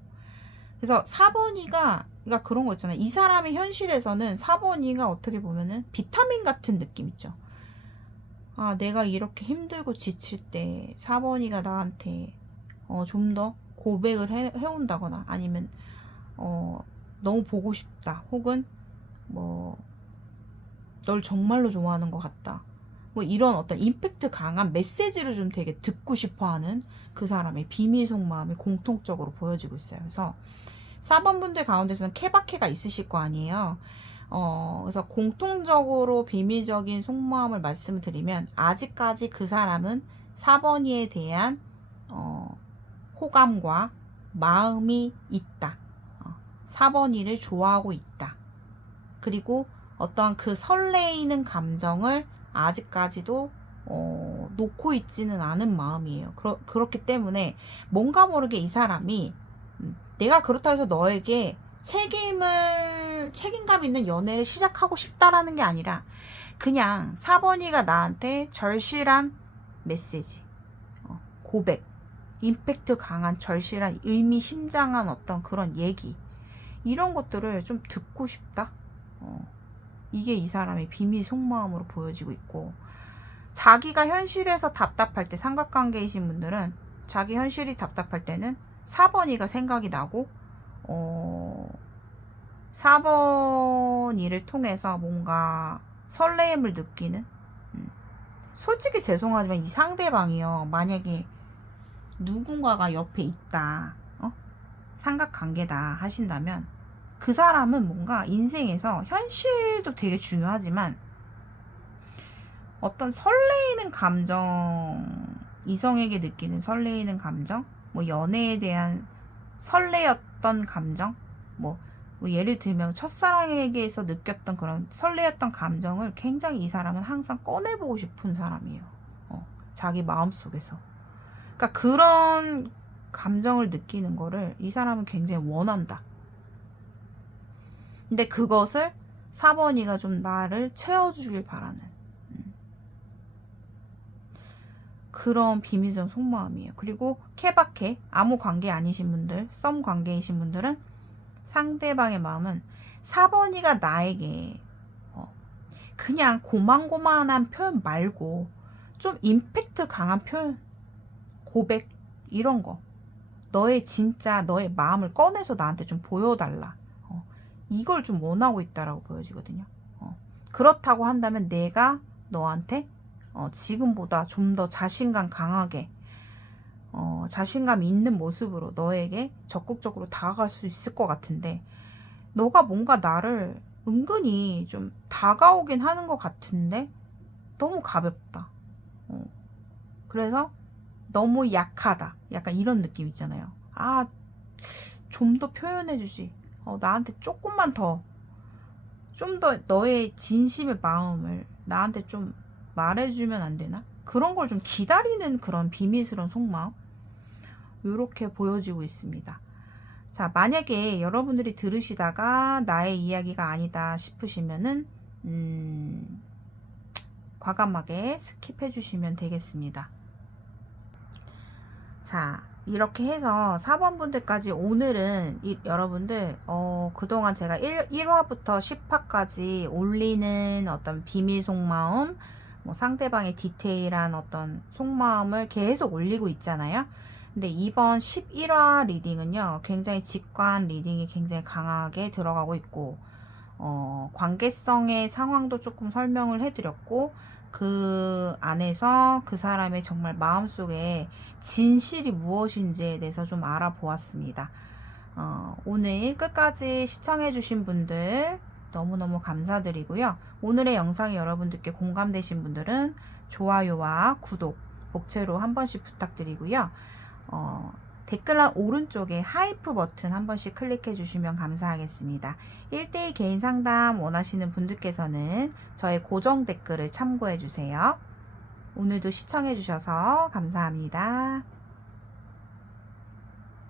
그래서 4번이가 그러니까 그런 거 있잖아요. 이 사람의 현실에서는 4번이가 어떻게 보면은 비타민 같은 느낌 있죠. 아, 내가 이렇게 힘들고 지칠 때 4번이가 나한테 좀 더 고백을 해온다거나 아니면 너무 보고 싶다 혹은 뭐 널 정말로 좋아하는 것 같다 뭐 이런 어떤 임팩트 강한 메시지를 좀 되게 듣고 싶어하는 그 사람의 비밀 속마음이 공통적으로 보여지고 있어요. 그래서 4번 분들 가운데서는 케바케가 있으실 거 아니에요. 그래서 공통적으로 비밀적인 속마음을 말씀을 드리면 아직까지 그 사람은 4번이에 대한 호감과 마음이 있다. 4번이를 좋아하고 있다. 그리고 어떤 그 설레이는 감정을 아직까지도 놓고 있지는 않은 마음이에요. 그렇기 때문에 뭔가 모르게 이 사람이 내가 그렇다고 해서 너에게 책임감 있는 연애를 시작하고 싶다라는 게 아니라 그냥 4번이가 나한테 절실한 메시지, 고백, 임팩트 강한 절실한 의미심장한 어떤 그런 얘기 이런 것들을 좀 듣고 싶다. 이게 이 사람의 비밀 속마음으로 보여지고 있고, 자기가 현실에서 답답할 때 삼각관계이신 분들은 자기 현실이 답답할 때는 4번이가 생각이 나고 4번이를 통해서 뭔가 설레임을 느끼는 솔직히 죄송하지만 이 상대방이요 만약에 누군가가 옆에 있다 삼각관계다 하신다면 그 사람은 뭔가 인생에서 현실도 되게 중요하지만 어떤 설레이는 감정, 이성에게 느끼는 설레이는 감정, 뭐 연애에 대한 설레였던 감정, 뭐 예를 들면 첫사랑에게서 느꼈던 그런 설레였던 감정을 굉장히 이 사람은 항상 꺼내보고 싶은 사람이에요. 자기 마음속에서. 그러니까 그런 감정을 느끼는 거를 이 사람은 굉장히 원한다. 근데 그것을 4번이가 좀 나를 채워주길 바라는 그런 비밀적 속마음이에요. 그리고 케바케, 아무 관계 아니신 분들, 썸 관계이신 분들은 상대방의 마음은 4번이가 나에게 그냥 고만고만한 표현 말고 좀 임팩트 강한 표현, 고백 이런 거 너의 마음을 꺼내서 나한테 좀 보여달라. 이걸 좀 원하고 있다라고 보여지거든요. 그렇다고 한다면 내가 너한테 지금보다 좀 더 자신감 강하게 자신감 있는 모습으로 너에게 적극적으로 다가갈 수 있을 것 같은데 너가 뭔가 나를 은근히 좀 다가오긴 하는 것 같은데 너무 가볍다. 그래서 너무 약하다. 약간 이런 느낌 있잖아요. 아, 좀 더 표현해주지. 나한테 조금만 더, 좀 더 너의 진심의 마음을 나한테 좀 말해주면 안 되나? 그런 걸 좀 기다리는 그런 비밀스러운 속마음. 이렇게 보여지고 있습니다. 자, 만약에 여러분들이 들으시다가 나의 이야기가 아니다 싶으시면은, 과감하게 스킵해 주시면 되겠습니다. 자, 이렇게 해서 4번 분들까지 오늘은 여러분들 그동안 제가 1화부터 10화까지 올리는 어떤 비밀 속마음 뭐 상대방의 디테일한 어떤 속마음을 계속 올리고 있잖아요. 근데 이번 11화 리딩은요 굉장히 직관 리딩이 굉장히 강하게 들어가고 있고 관계성의 상황도 조금 설명을 해드렸고 그 안에서 그 사람의 정말 마음속에 진실이 무엇인지에 대해서 좀 알아보았습니다. 오늘 끝까지 시청해주신 분들 너무너무 감사드리고요. 오늘의 영상이 여러분들께 공감되신 분들은 좋아요와 구독, 복채로 한 번씩 부탁드리고요. 댓글란 오른쪽에 하이프 버튼 한 번씩 클릭해 주시면 감사하겠습니다. 1대1 개인 상담 원하시는 분들께서는 저의 고정 댓글을 참고해 주세요. 오늘도 시청해 주셔서 감사합니다.